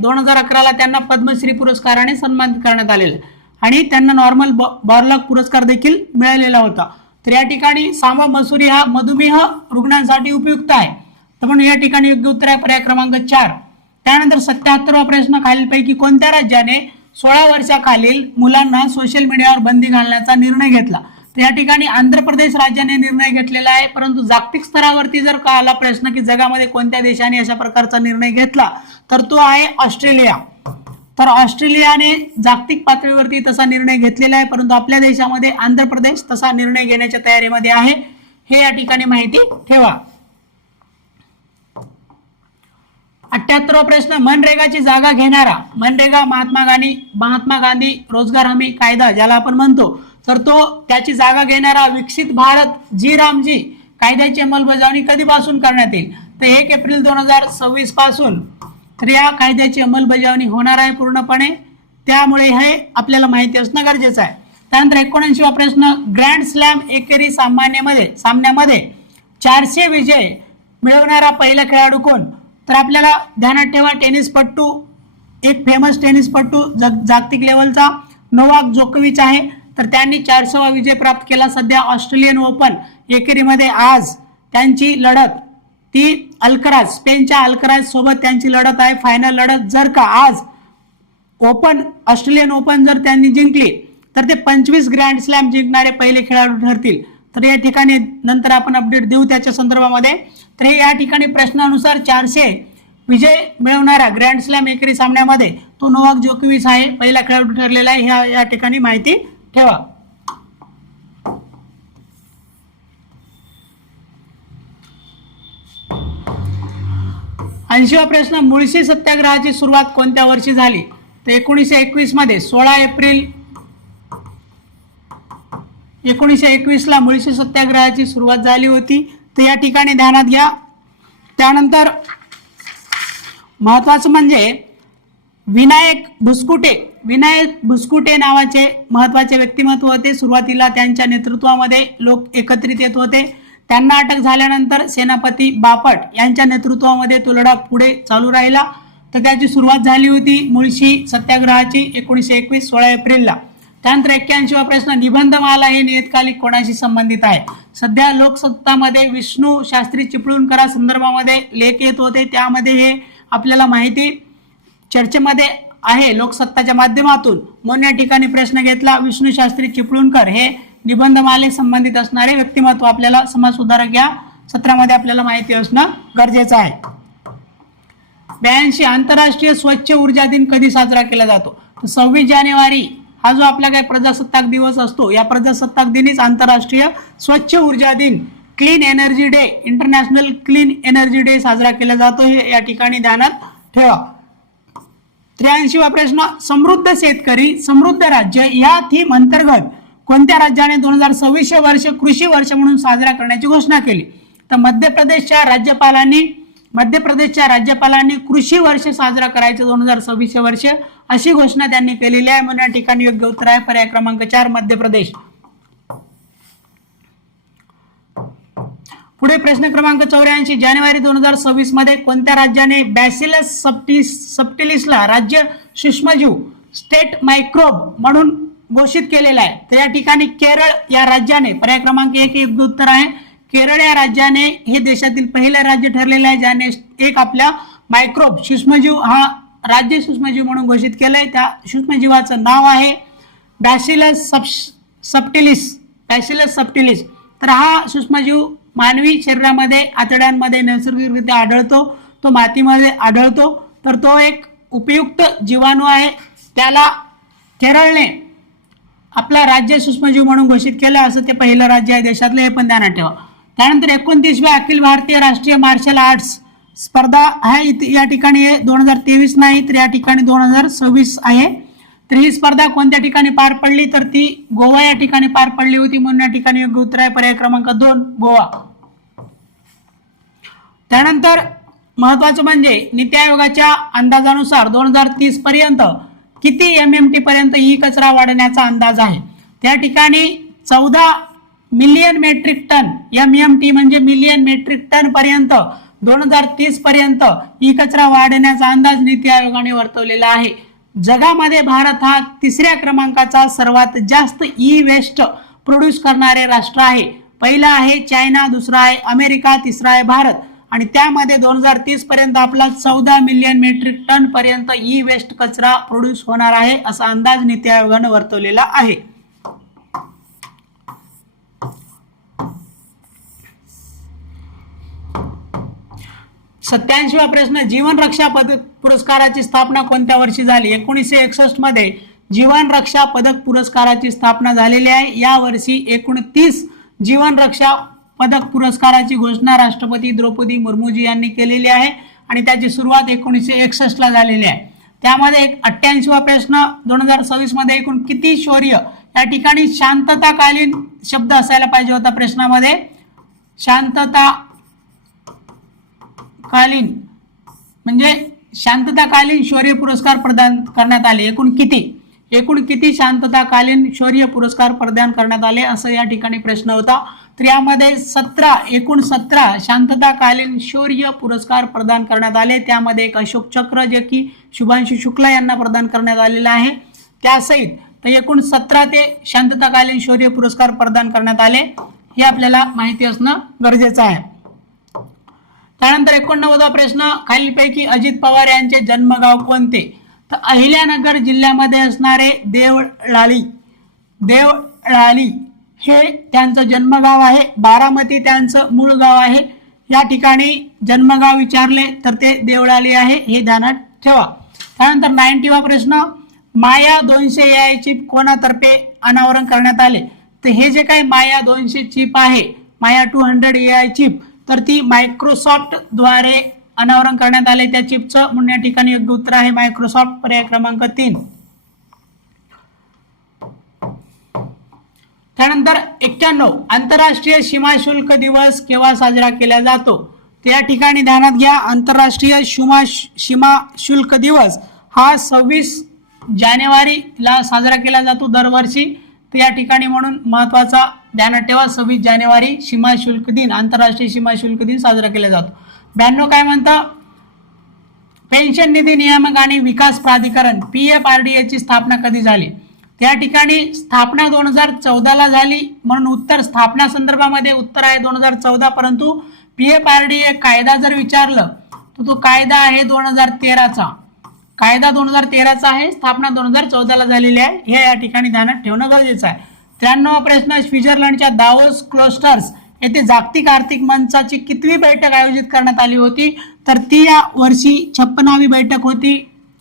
2011ला त्यांना पद्मश्री पुरस्काराने सन्मानित करण्यात आलेला आहे आणि त्यांना नॉर्मल बॉरलॉग पुरस्कार देखील मिळालेला होता. तर या ठिकाणी सांबा मसुरी हा मधुमेह रुग्णांसाठी उपयुक्त आहे, तर म्हणून या ठिकाणी योग्य उत्तर आहे पर्याय क्रमांक 4. त्यानंतर 77वा प्रश्न, खालीलपैकी कोणत्या राज्याने 16 वर्षाखालील मुलांना सोशल मीडियावर बंदी घालण्याचा निर्णय घेतला? तर या ठिकाणी आंध्र प्रदेश राज्याने निर्णय घेतलेला आहे. परंतु जागतिक स्तरावरती जर का आला प्रश्न की जगामध्ये कोणत्या देशाने अशा प्रकारचा निर्णय घेतला, तर तो आहे ऑस्ट्रेलिया. तर ऑस्ट्रेलियाने जागतिक पातळीवरती तसा निर्णय घेतलेला आहे, परंतु आपल्या देशामध्ये आंध्र प्रदेश तसा निर्णय घेण्याच्या तयारीमध्ये आहे, हे या ठिकाणी माहिती ठेवा. 78वा प्रश्न, मनरेगाची जागा घेणारा मनरेगा महात्मा गांधी रोजगार हमी कायदा ज्याला आपण म्हणतो, तर तो त्याची जागा घेणारा विकसित भारत जी रामजी कायद्याची अंमलबजावणी कधीपासून करण्यात येईल? तर 1 एप्रिल 2026 पासून तर या कायद्याची अंमलबजावणी होणार आहे पूर्णपणे, त्यामुळे हे आपल्याला माहिती असणं गरजेचं आहे. त्यानंतर 79वा प्रश्न, ग्रँड स्लॅम एकेरी सामन्यामध्ये 400 विजय मिळवणारा पहिला खेळाडू कोण? तर आपल्याला ध्यानात ठेवा, टेनिसपटू, एक फेमस टेनिसपटू जागतिक लेवलचा नोवाक जोकोविच आहे. तर त्यांनी 400वा विजय प्राप्त केला. सध्या ऑस्ट्रेलियन ओपन एकेरीमध्ये आज त्यांची लढत ती अल्कराज, स्पेनच्या अल्कराज सोबत त्यांची लढत आहे, फायनल लढत. जर का आज ऑस्ट्रेलियन ओपन जर त्यांनी जिंकली तर ते 25 ग्रँड स्लॅम जिंकणारे पहिले खेळाडू ठरतील. तर या ठिकाणी नंतर आपण अपडेट देऊ त्याच्या संदर्भामध्ये. तर हे या ठिकाणी प्रश्नानुसार 400 विजय मिळवणारा ग्रँड स्लॅम एकेरी सामन्यामध्ये तो नोवाक जोकोविच आहे, पहिला खेळाडू ठरलेला आहे, या ठिकाणी माहिती ठेवा. 80वा प्रश्न, मुळशी सत्याग्रहाची सुरुवात कोणत्या वर्षी झाली? तर 1921 मध्ये 16 एप्रिल 1921 ला मुळशी सत्याग्रहाची सुरुवात झाली होती. तर या ठिकाणी ध्यानात घ्या. त्यानंतर महत्वाचं म्हणजे विनायक भुसकुटे नावाचे महत्वाचे व्यक्तिमत्व होते. सुरुवातीला त्यांच्या नेतृत्वामध्ये लोक एकत्रित येत होते. त्यांना अटक झाल्यानंतर सेनापती बापट यांच्या नेतृत्वामध्ये तो लढा पुढे चालू राहिला. तर त्याची सुरुवात झाली होती मुळशी सत्याग्रहाची 1921 16 एप्रिलला. त्यानंतर 81वा प्रश्न, निबंधमाला हे नियतकालिक कोणाशी संबंधित आहे? सध्या लोकसत्तामध्ये विष्णू शास्त्री चिपळूणकरा संदर्भामध्ये लेख येत होते, त्यामध्ये हे आपल्याला माहिती चर्चेमध्ये आहे लोकसत्ताच्या माध्यमातून. म्हणून या ठिकाणी प्रश्न घेतला. विष्णू शास्त्री चिपळूणकर हे निबंधमाले संबंधित असणारे व्यक्तिमत्व आपल्याला समाज सुधारक या सत्रामध्ये आपल्याला माहिती असणं गरजेचं आहे. 82 आंतरराष्ट्रीय स्वच्छ ऊर्जा दिन कधी साजरा केला जातो? 26 जानेवारी हा जो आपला काय प्रजासत्ताक दिवस असतो, या प्रजासत्ताक दिनीच आंतरराष्ट्रीय स्वच्छ ऊर्जा दिन clean energy day, international clean energy day साजरा केला जातो. हे या ठिकाणी ध्यानात ठेवा. 83वा प्रश्न, समृद्ध शेतकरी समृद्ध राज्य या थीम अंतर्गत कोणत्या राज्याने 2026 वर्ष कृषी वर्ष म्हणून साजरा करण्याची घोषणा केली? तर मध्य प्रदेशच्या राज्यपालांनी कृषी वर्ष साजरा करायचं 2026 वर्ष अशी घोषणा त्यांनी केलेली आहे. म्हणून या ठिकाणी योग्य उत्तर आहे पर्याय क्रमांक 4 मध्य प्रदेश. पुढे प्रश्न क्रमांक 84, जानेवारी 2026 मध्ये कोणत्या राज्याने बॅसिलस सबटिलिसला राज्य सूक्ष्मजीव स्टेट मायक्रोब म्हणून घोषित केलेला आहे? तर या ठिकाणी केरळ या राज्याने, पर्याय क्रमांक 1 योग्य उत्तर आहे. केरळ या राज्याने हे देशातील पहिलं राज्य ठरलेलं आहे ज्याने एक आपल्या मायक्रोब सूक्ष्मजीव हा राज्य सूक्ष्मजीव म्हणून घोषित केलंय. त्या सूक्ष्मजीवाचं नाव आहे बॅसिलस सबटिलिस. तर हा सूक्ष्मजीव मानवी शरीरामध्ये आतड्यांमध्ये नैसर्गिकरित्या आढळतो, तो मातीमध्ये आढळतो. तर तो एक उपयुक्त जीवाणू आहे. त्याला केरळने आपला राज्य सूक्ष्मजीव म्हणून घोषित केलं, असं ते पहिलं राज्य आहे देशातलं, हे पण ध्यानात ठेवा. त्यानंतर 29व्या अखिल भारतीय राष्ट्रीय मार्शल आर्ट्स स्पर्धा आहे या ठिकाणी 2023 नाही तर या ठिकाणी 2026 आहे. तर ही स्पर्धा कोणत्या ठिकाणी पार पडली? तर ती गोवा या ठिकाणी पार पडली होती. म्हणून या ठिकाणी योग्य उत्तर आहे पर्याय क्रमांक 2 गोवा. त्यानंतर महत्वाचं म्हणजे नीती आयोगाच्या अंदाजानुसार 2030 पर्यंत किती MMT पर्यंत ई कचरा वाढण्याचा अंदाज आहे? त्या ठिकाणी 14 मिलियन मेट्रिक टन, MMT म्हणजे मिलियन मेट्रिक टन पर्यंत 2030 पर्यंत ई कचरा वाढण्याचा अंदाज नीती आयोगाने वर्तवलेला आहे. जगामध्ये भारत हा 3ऱ्या क्रमांकाचा सर्वात जास्त ई वेस्ट प्रोड्यूस करणारे राष्ट्र आहे. पहिला आहे चायना, दुसरा आहे अमेरिका, तिसरा आहे भारत. आणि त्यामध्ये 2030 पर्यंत आपला 14 मिलियन मेट्रिक टन पर्यंत ई वेस्ट कचरा प्रोड्यूस होणार आहे असा अंदाज नीती आयोगाने वर्तवलेला आहे. 87वा प्रश्न, जीवन रक्षा पदक पुरस्काराची स्थापना कोणत्या वर्षी झाली? 1961 मध्ये जीवन रक्षा पदक पुरस्काराची स्थापना झालेली आहे. या वर्षी 29 जीवन रक्षा पदक पुरस्काराची घोषणा राष्ट्रपती द्रौपदी मुर्मूजी यांनी केलेली आहे आणि त्याची सुरुवात 1961 ला झालेली आहे. त्यामध्ये 88वा प्रश्न, 2026 मध्ये एकूण किती शौर्य, या ठिकाणी शांतताकालीन शब्द असायला पाहिजे होता प्रश्नामध्ये. शांतताकालीन म्हणजे शांतताकालीन शौर्य पुरस्कार प्रदान करण्यात आले. एकूण किती शांतताकालीन शौर्य पुरस्कार प्रदान करण्यात आले असं या ठिकाणी प्रश्न होता. तर यामध्ये 17 शांतताकालीन शौर्य पुरस्कार प्रदान करण्यात आले. त्यामध्ये एक अशोक चक्र जे की शुभांशु शुक्ला यांना प्रदान करण्यात आलेला आहे त्यासहित तर एकूण 17 ते शांतताकालीन शौर्य पुरस्कार प्रदान करण्यात आले, हे आपल्याला माहिती असणं गरजेचं आहे. त्यानंतर 89वा प्रश्न, खालीलपैकी अजित पवार यांचे जन्मगाव कोणते? तर अहिल्यानगर जिल्ह्यामध्ये असणारे देवळाली हे त्यांचं जन्मगाव आहे. बारामती त्यांचं मूळ गाव आहे. या ठिकाणी जन्मगाव विचारले तर ते देवळाली आहे, हे ध्यानात ठेवा. त्यानंतर 90वा प्रश्न, माया 200 AI चिप कोणातर्फे अनावरण करण्यात आले? तर हे जे काही माया 200 चिप आहे, माया 200 AI चिप, तर ती मायक्रोसॉफ्ट द्वारे अनावरण करण्यात आले त्या चिपचं. म्हणून या ठिकाणी योग्य उत्तर आहे मायक्रोसॉफ्ट, पर्याय क्रमांक 3. त्यानंतर 91 आंतरराष्ट्रीय सीमा शुल्क दिवस केव्हा साजरा केला जातो? तर या ठिकाणी ध्यानात घ्या, आंतरराष्ट्रीय सीमा शुल्क दिवस हा 26 जानेवारीला साजरा केला जातो दरवर्षी. तर या ठिकाणी म्हणून महत्वाचा ध्यानात ठेवा, 26 जानेवारी सीमा शुल्क दिन, आंतरराष्ट्रीय सीमा शुल्क दिन साजरा केला जातो. 92 काय म्हणतं, पेन्शन निधी नियामक आणि विकास प्राधिकरण PFRDA ची स्थापना कधी झाली? त्या ठिकाणी स्थापना 2014 ला झाली, म्हणून उत्तर स्थापना संदर्भामध्ये उत्तर आहे 2014. परंतु PFRDA कायदा जर विचारलं तर तो कायदा आहे 2013चा. कायदा 2013चा आहे, स्थापना 2014 ला झालेली आहे. हे या ठिकाणी ध्यानात ठेवणं गरजेचं आहे. 93वा प्रश्न, स्वित्झर्लंडच्या दावोस क्लोस्टर्स येथे जागतिक आर्थिक मंचाची कितवी बैठक आयोजित करण्यात आली होती? तर ती या वर्षी 56वी बैठक होती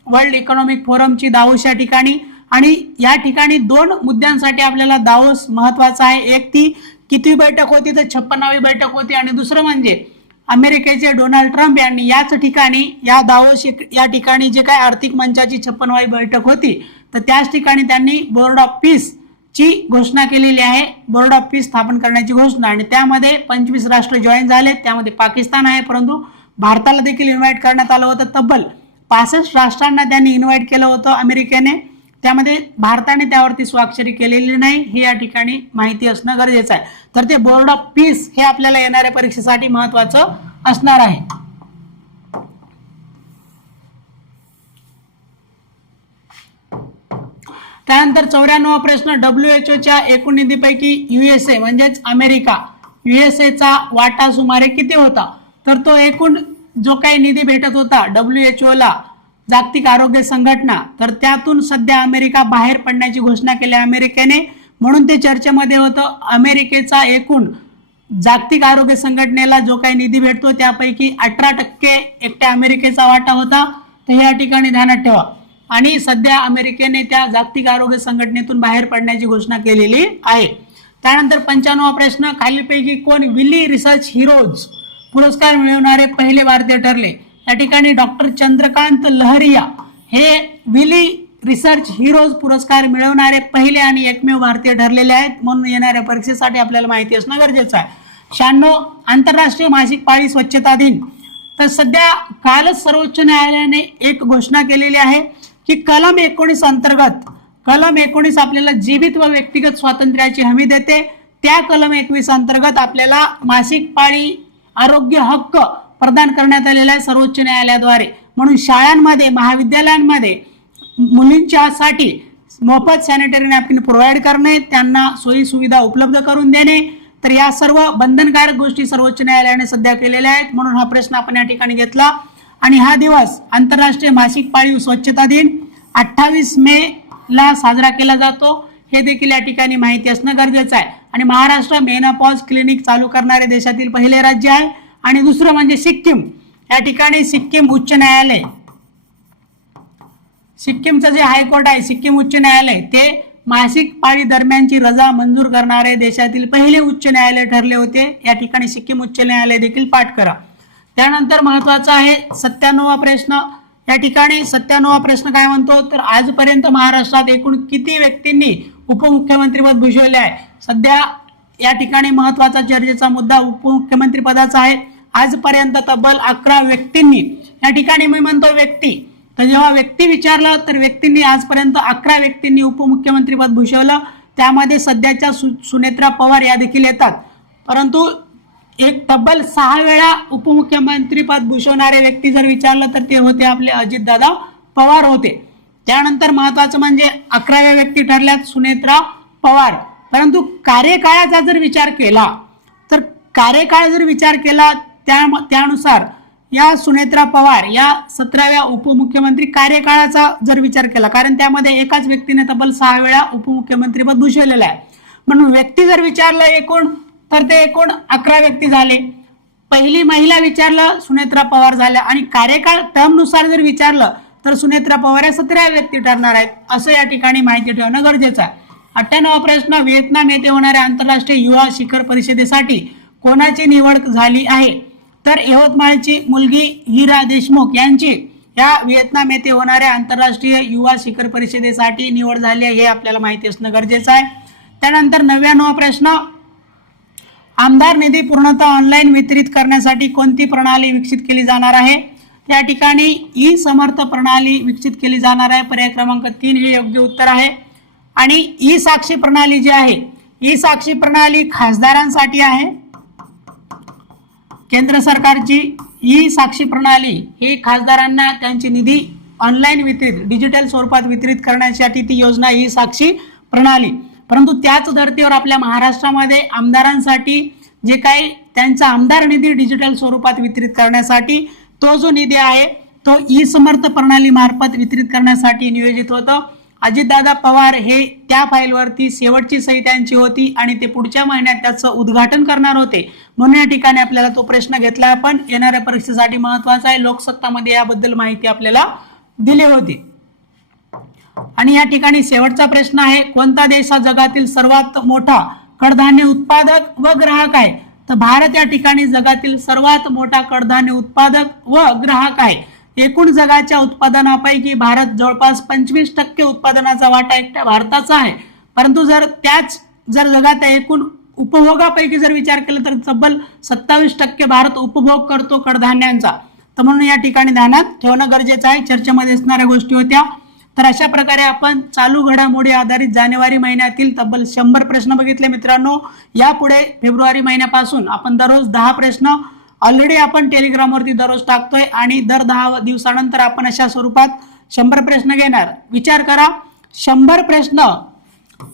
वर्ल्ड इकॉनॉमिक फोरमची दावोस या ठिकाणी. आणि या ठिकाणी 2 मुद्द्यांसाठी आपल्याला दावोस महत्वाचा आहे. एक ती कितवी बैठक होती, तर 56वी बैठक होती. आणि दुसरं म्हणजे अमेरिकेचे डोनाल्ड ट्रम्प यांनी याच ठिकाणी या दावोस या ठिकाणी जे काय आर्थिक मंचाची 56वी बैठक होती, तर त्याच ठिकाणी त्यांनी बोर्ड ऑफ पीस ची घोषणा केलेली आहे. बोर्ड ऑफ पीस स्थापन करण्याची घोषणा. आणि त्यामध्ये 25 राष्ट्र जॉईन झाले. त्यामध्ये पाकिस्तान आहे, परंतु भारताला देखील इन्व्हाइट करण्यात आलं होतं. तब्बल 65 राष्ट्रांना त्यांनी इन्व्हाइट केलं होतं अमेरिकेने. त्यामध्ये भारताने त्यावरती स्वाक्षरी केलेली नाही, हे या ठिकाणी माहिती असणं गरजेचं आहे. तर ते बोर्ड ऑफ पीस हे आपल्याला येणाऱ्या परीक्षेसाठी महत्वाचं असणार आहे. त्यानंतर 94वा प्रश्न, WHO च्या एकूण निधीपैकी USA म्हणजेच अमेरिका, USA चा वाटा सुमारे किती होता? तर तो एकूण जो काही निधी भेटत होता WHO ला, जागतिक आरोग्य संघटना, तर त्यातून सध्या अमेरिका बाहेर पडण्याची घोषणा केली अमेरिकेने, म्हणून ते चर्चेमध्ये होतं. अमेरिकेचा एकूण जागतिक आरोग्य संघटनेला जो काही निधी भेटतो त्यापैकी 18% एकट्या अमेरिकेचा वाटा होता. तर या ठिकाणी ध्यानात ठेवा. आणि सध्या अमेरिकेने त्या जागतिक आरोग्य संघटनेतून बाहेर पडण्याची घोषणा केलेली आहे. त्यानंतर 95वा प्रश्न, खालीलपैकी कोण विली रिसर्च हिरोज पुरस्कार मिळवणारे पहिले भारतीय ठरले? या ठिकाणी डॉक्टर चंद्रकांत लहरिया हे विली रिसर्च हिरोज पुरस्कार मिळवणारे पहिले आणि एकमेव भारतीय ठरलेले आहेत, म्हणून येणाऱ्या परीक्षेसाठी आपल्याला माहिती असणं गरजेचं आहे. 96 आंतरराष्ट्रीय मासिक पाळी स्वच्छता दिन. तर सध्या कालच सर्वोच्च न्यायालयाने एक घोषणा केलेली आहे की कलम 19 अंतर्गत, कलम 19 आपल्याला जीवित व व्यक्तिगत स्वातंत्र्याची हमी देते. त्या कलम 21 अंतर्गत आपल्याला मासिक पाळी आरोग्य हक्क प्रदान करण्यात आलेला आहे सर्वोच्च न्यायालयाद्वारे. म्हणून शाळांमध्ये, महाविद्यालयांमध्ये मुलींच्यासाठी मोफत सॅनिटरी नॅपकिन प्रोव्हाइड करणे, त्यांना सोयी सुविधा उपलब्ध करून देणे, तर या सर्व बंधनकारक गोष्टी सर्वोच्च न्यायालयाने सध्या केलेल्या आहेत. म्हणून हा प्रश्न आपण या ठिकाणी घेतला. आणि हा दिवस आंतरराष्ट्रीय मासिक पाळीव स्वच्छता दिन 28 मे ला साजरा केला जातो, हे देखील या ठिकाणी माहिती असणं गरजेचं आहे. आणि महाराष्ट्र मेनोपॉज क्लिनिक चालू करणारे देशातील पहिले राज्य आहे. आणि दुसरं म्हणजे सिक्कीम. या ठिकाणी सिक्कीम उच्च न्यायालय, सिक्कीमचं जे हायकोर्ट आहे सिक्कीम उच्च न्यायालय, ते मासिक पाळी दरम्यानची रजा मंजूर करणारे देशातील पहिले उच्च न्यायालय ठरले होते. या ठिकाणी सिक्कीम उच्च न्यायालय देखील पाठ करा. त्यानंतर महत्वाचा आहे 97वा प्रश्न. या ठिकाणी 97वा प्रश्न काय म्हणतो, तर आजपर्यंत महाराष्ट्रात एकूण किती व्यक्तींनी उपमुख्यमंत्रीपद भूषवले आहे? सध्या या ठिकाणी महत्वाचा चर्चेचा मुद्दा उपमुख्यमंत्री पदाचा आहे. आजपर्यंत तब्बल 11 व्यक्तींनी, या ठिकाणी मी म्हणतो व्यक्ती, तर जेव्हा व्यक्ती विचारलं तर व्यक्तींनी आजपर्यंत 11 व्यक्तींनी उपमुख्यमंत्रीपद भूषवलं. त्यामध्ये सध्याच्या सुनेत्रा पवार या देखील येतात. परंतु एक तब्बल 6 वेळा उपमुख्यमंत्रीपद भूषवणारे व्यक्ती जर विचारलं तर ते होते आपले अजितदादा पवार होते. त्यानंतर महत्वाचं म्हणजे 11व्या व्यक्ती ठरल्यात सुनेत्रा पवार. परंतु कार्यकाळाचा जर विचार केला तर कार्यकाळ जर विचार केला त्यानुसार या सुनेत्रा पवार या 17व्या उपमुख्यमंत्री कार्यकाळाचा जर विचार केला, कारण त्यामध्ये एकाच व्यक्तीने तब्बल 6 वेळा उपमुख्यमंत्रीपद भूषवलेलं आहे. म्हणून व्यक्ती जर विचारलं एकूण तर ते एकूण 11 व्यक्ती झाले. पहिली महिला विचारलं सुनेत्रा पवार झाल्या. आणि कार्यकाळ टर्मनुसार जर विचारलं तर सुनेत्रा पवार या 17व्या व्यक्ती ठरणार आहेत, असं या ठिकाणी माहिती ठेवणं गरजेचं आहे. 98वा प्रश्न, व्हिएतनाम येथे होणाऱ्या आंतरराष्ट्रीय युवा शिखर परिषदेसाठी कोणाची निवड झाली आहे? तर यवतमाळची मुलगी हिरा देशमुख यांची या व्हिएतनाम येथे होणाऱ्या आंतरराष्ट्रीय युवा शिखर परिषदेसाठी निवड झाली आहे, हे आपल्याला माहिती असणं गरजेचं आहे. त्यानंतर 99वा प्रश्न, आमदार निधी पूर्णतः ऑनलाईन वितरित करण्यासाठी कोणती प्रणाली विकसित केली जाणार आहे? त्या ठिकाणी ई समर्थ प्रणाली विकसित केली जाणार आहे. पर्याय क्रमांक 3 हे योग्य उत्तर आहे. आणि ई साक्षी प्रणाली जी आहे, ई साक्षी प्रणाली खासदारांसाठी आहे. केंद्र सरकारची ई साक्षी प्रणाली ही खासदारांना त्यांची निधी ऑनलाईन वितरित डिजिटल स्वरूपात वितरित करण्यासाठी ती योजना ई साक्षी प्रणाली. परंतु त्याच धर्तीवर आपल्या महाराष्ट्रामध्ये आमदारांसाठी जे काही त्यांचा आमदार निधी डिजिटल स्वरूपात वितरित करण्यासाठी तो जो निधी आहे तो ई समर्थ प्रणाली मार्फत वितरित करण्यासाठी नियोजित होतं. अजितदादा पवार हे त्या फाईलवरती शेवटची सही त्यांची होती आणि ते पुढच्या महिन्यात त्याचं उद्घाटन करणार होते. म्हणून या ठिकाणी आपल्याला तो प्रश्न घेतला आपण. येणाऱ्या परीक्षेसाठी महत्त्वाचा आहे. लोकसत्तामध्ये याबद्दल माहिती आपल्याला दिली होती. आणि या ठिकाणी शेवटचा प्रश्न आहे, कोणता देश हा जगातील सर्वात मोठा कडधान्य उत्पादक व ग्राहक आहे? तर भारत या ठिकाणी जगातील सर्वात मोठा कडधान्य उत्पादक व ग्राहक आहे. एकूण जगाच्या उत्पादनापैकी भारत जवळपास 25% उत्पादनाचा वाटा एकट्या भारताचा आहे. परंतु जर जगात एकूण उपभोगापैकी जर विचार केला तर तब्बल 27% भारत उपभोग करतो कडधान्यांचा. तर म्हणून या ठिकाणी ध्यानात ठेवणं गरजेचं आहे. चर्चेमध्ये असणाऱ्या गोष्टी होत्या. तर अशा प्रकारे आपण चालू घडामोडी आधारित जानेवारी महिन्यातील तब्बल 100 प्रश्न बघितले मित्रांनो. यापुढे फेब्रुवारी महिन्यापासून आपण दररोज 10 प्रश्न ऑलरेडी आपण टेलिग्रामवरती दररोज टाकतोय आणि दर 10 दिवसानंतर आपण अशा स्वरूपात 100 प्रश्न घेणार. विचार करा, 100 प्रश्न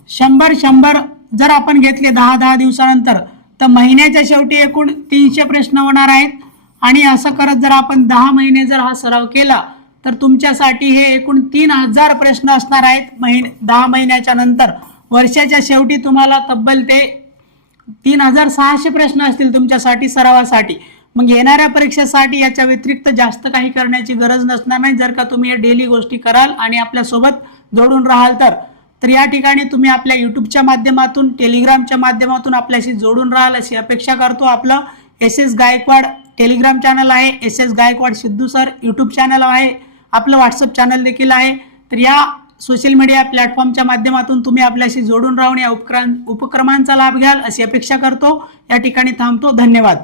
100 जर आपण घेतले 10 दिवसानंतर तर महिन्याच्या शेवटी एकूण 300 प्रश्न होणार आहेत. आणि असं करत जर आपण 10 महिने जर हा सराव केला तर तुमच्यासाठी हे एकूण 3000 प्रश्न असणार आहेत 10 महिन्याच्या नंतर. वर्षाच्या शेवटी तुम्हाला तब्बल ते 3600 प्रश्न असतील तुमच्यासाठी सरावासाठी. मग येणाऱ्या परीक्षेसाठी याच्या व्यतिरिक्त जास्त काही करण्याची गरज नसणार नाही जर का तुम्ही हे डेली गोष्टी कराल आणि आपल्यासोबत जोडून राहाल तर या ठिकाणी तुम्ही आपल्या यूट्यूबच्या माध्यमातून टेलिग्रामच्या माध्यमातून आपल्याशी जोडून राहाल अशी अपेक्षा करतो. आपलं SS गायकवाड टेलिग्राम चॅनल आहे, SS Gaikwad Sidhu sir YouTube channel आहे, आपलं व्हॉट्सअप चॅनल देखील आहे. तर या सोशल मीडिया प्लॅटफॉर्मच्या माध्यमातून तुम्ही आपल्याशी जोडून राहून या उपक्रमांचा लाभ घ्याल अशी अपेक्षा करतो. या ठिकाणी थांबतो. धन्यवाद.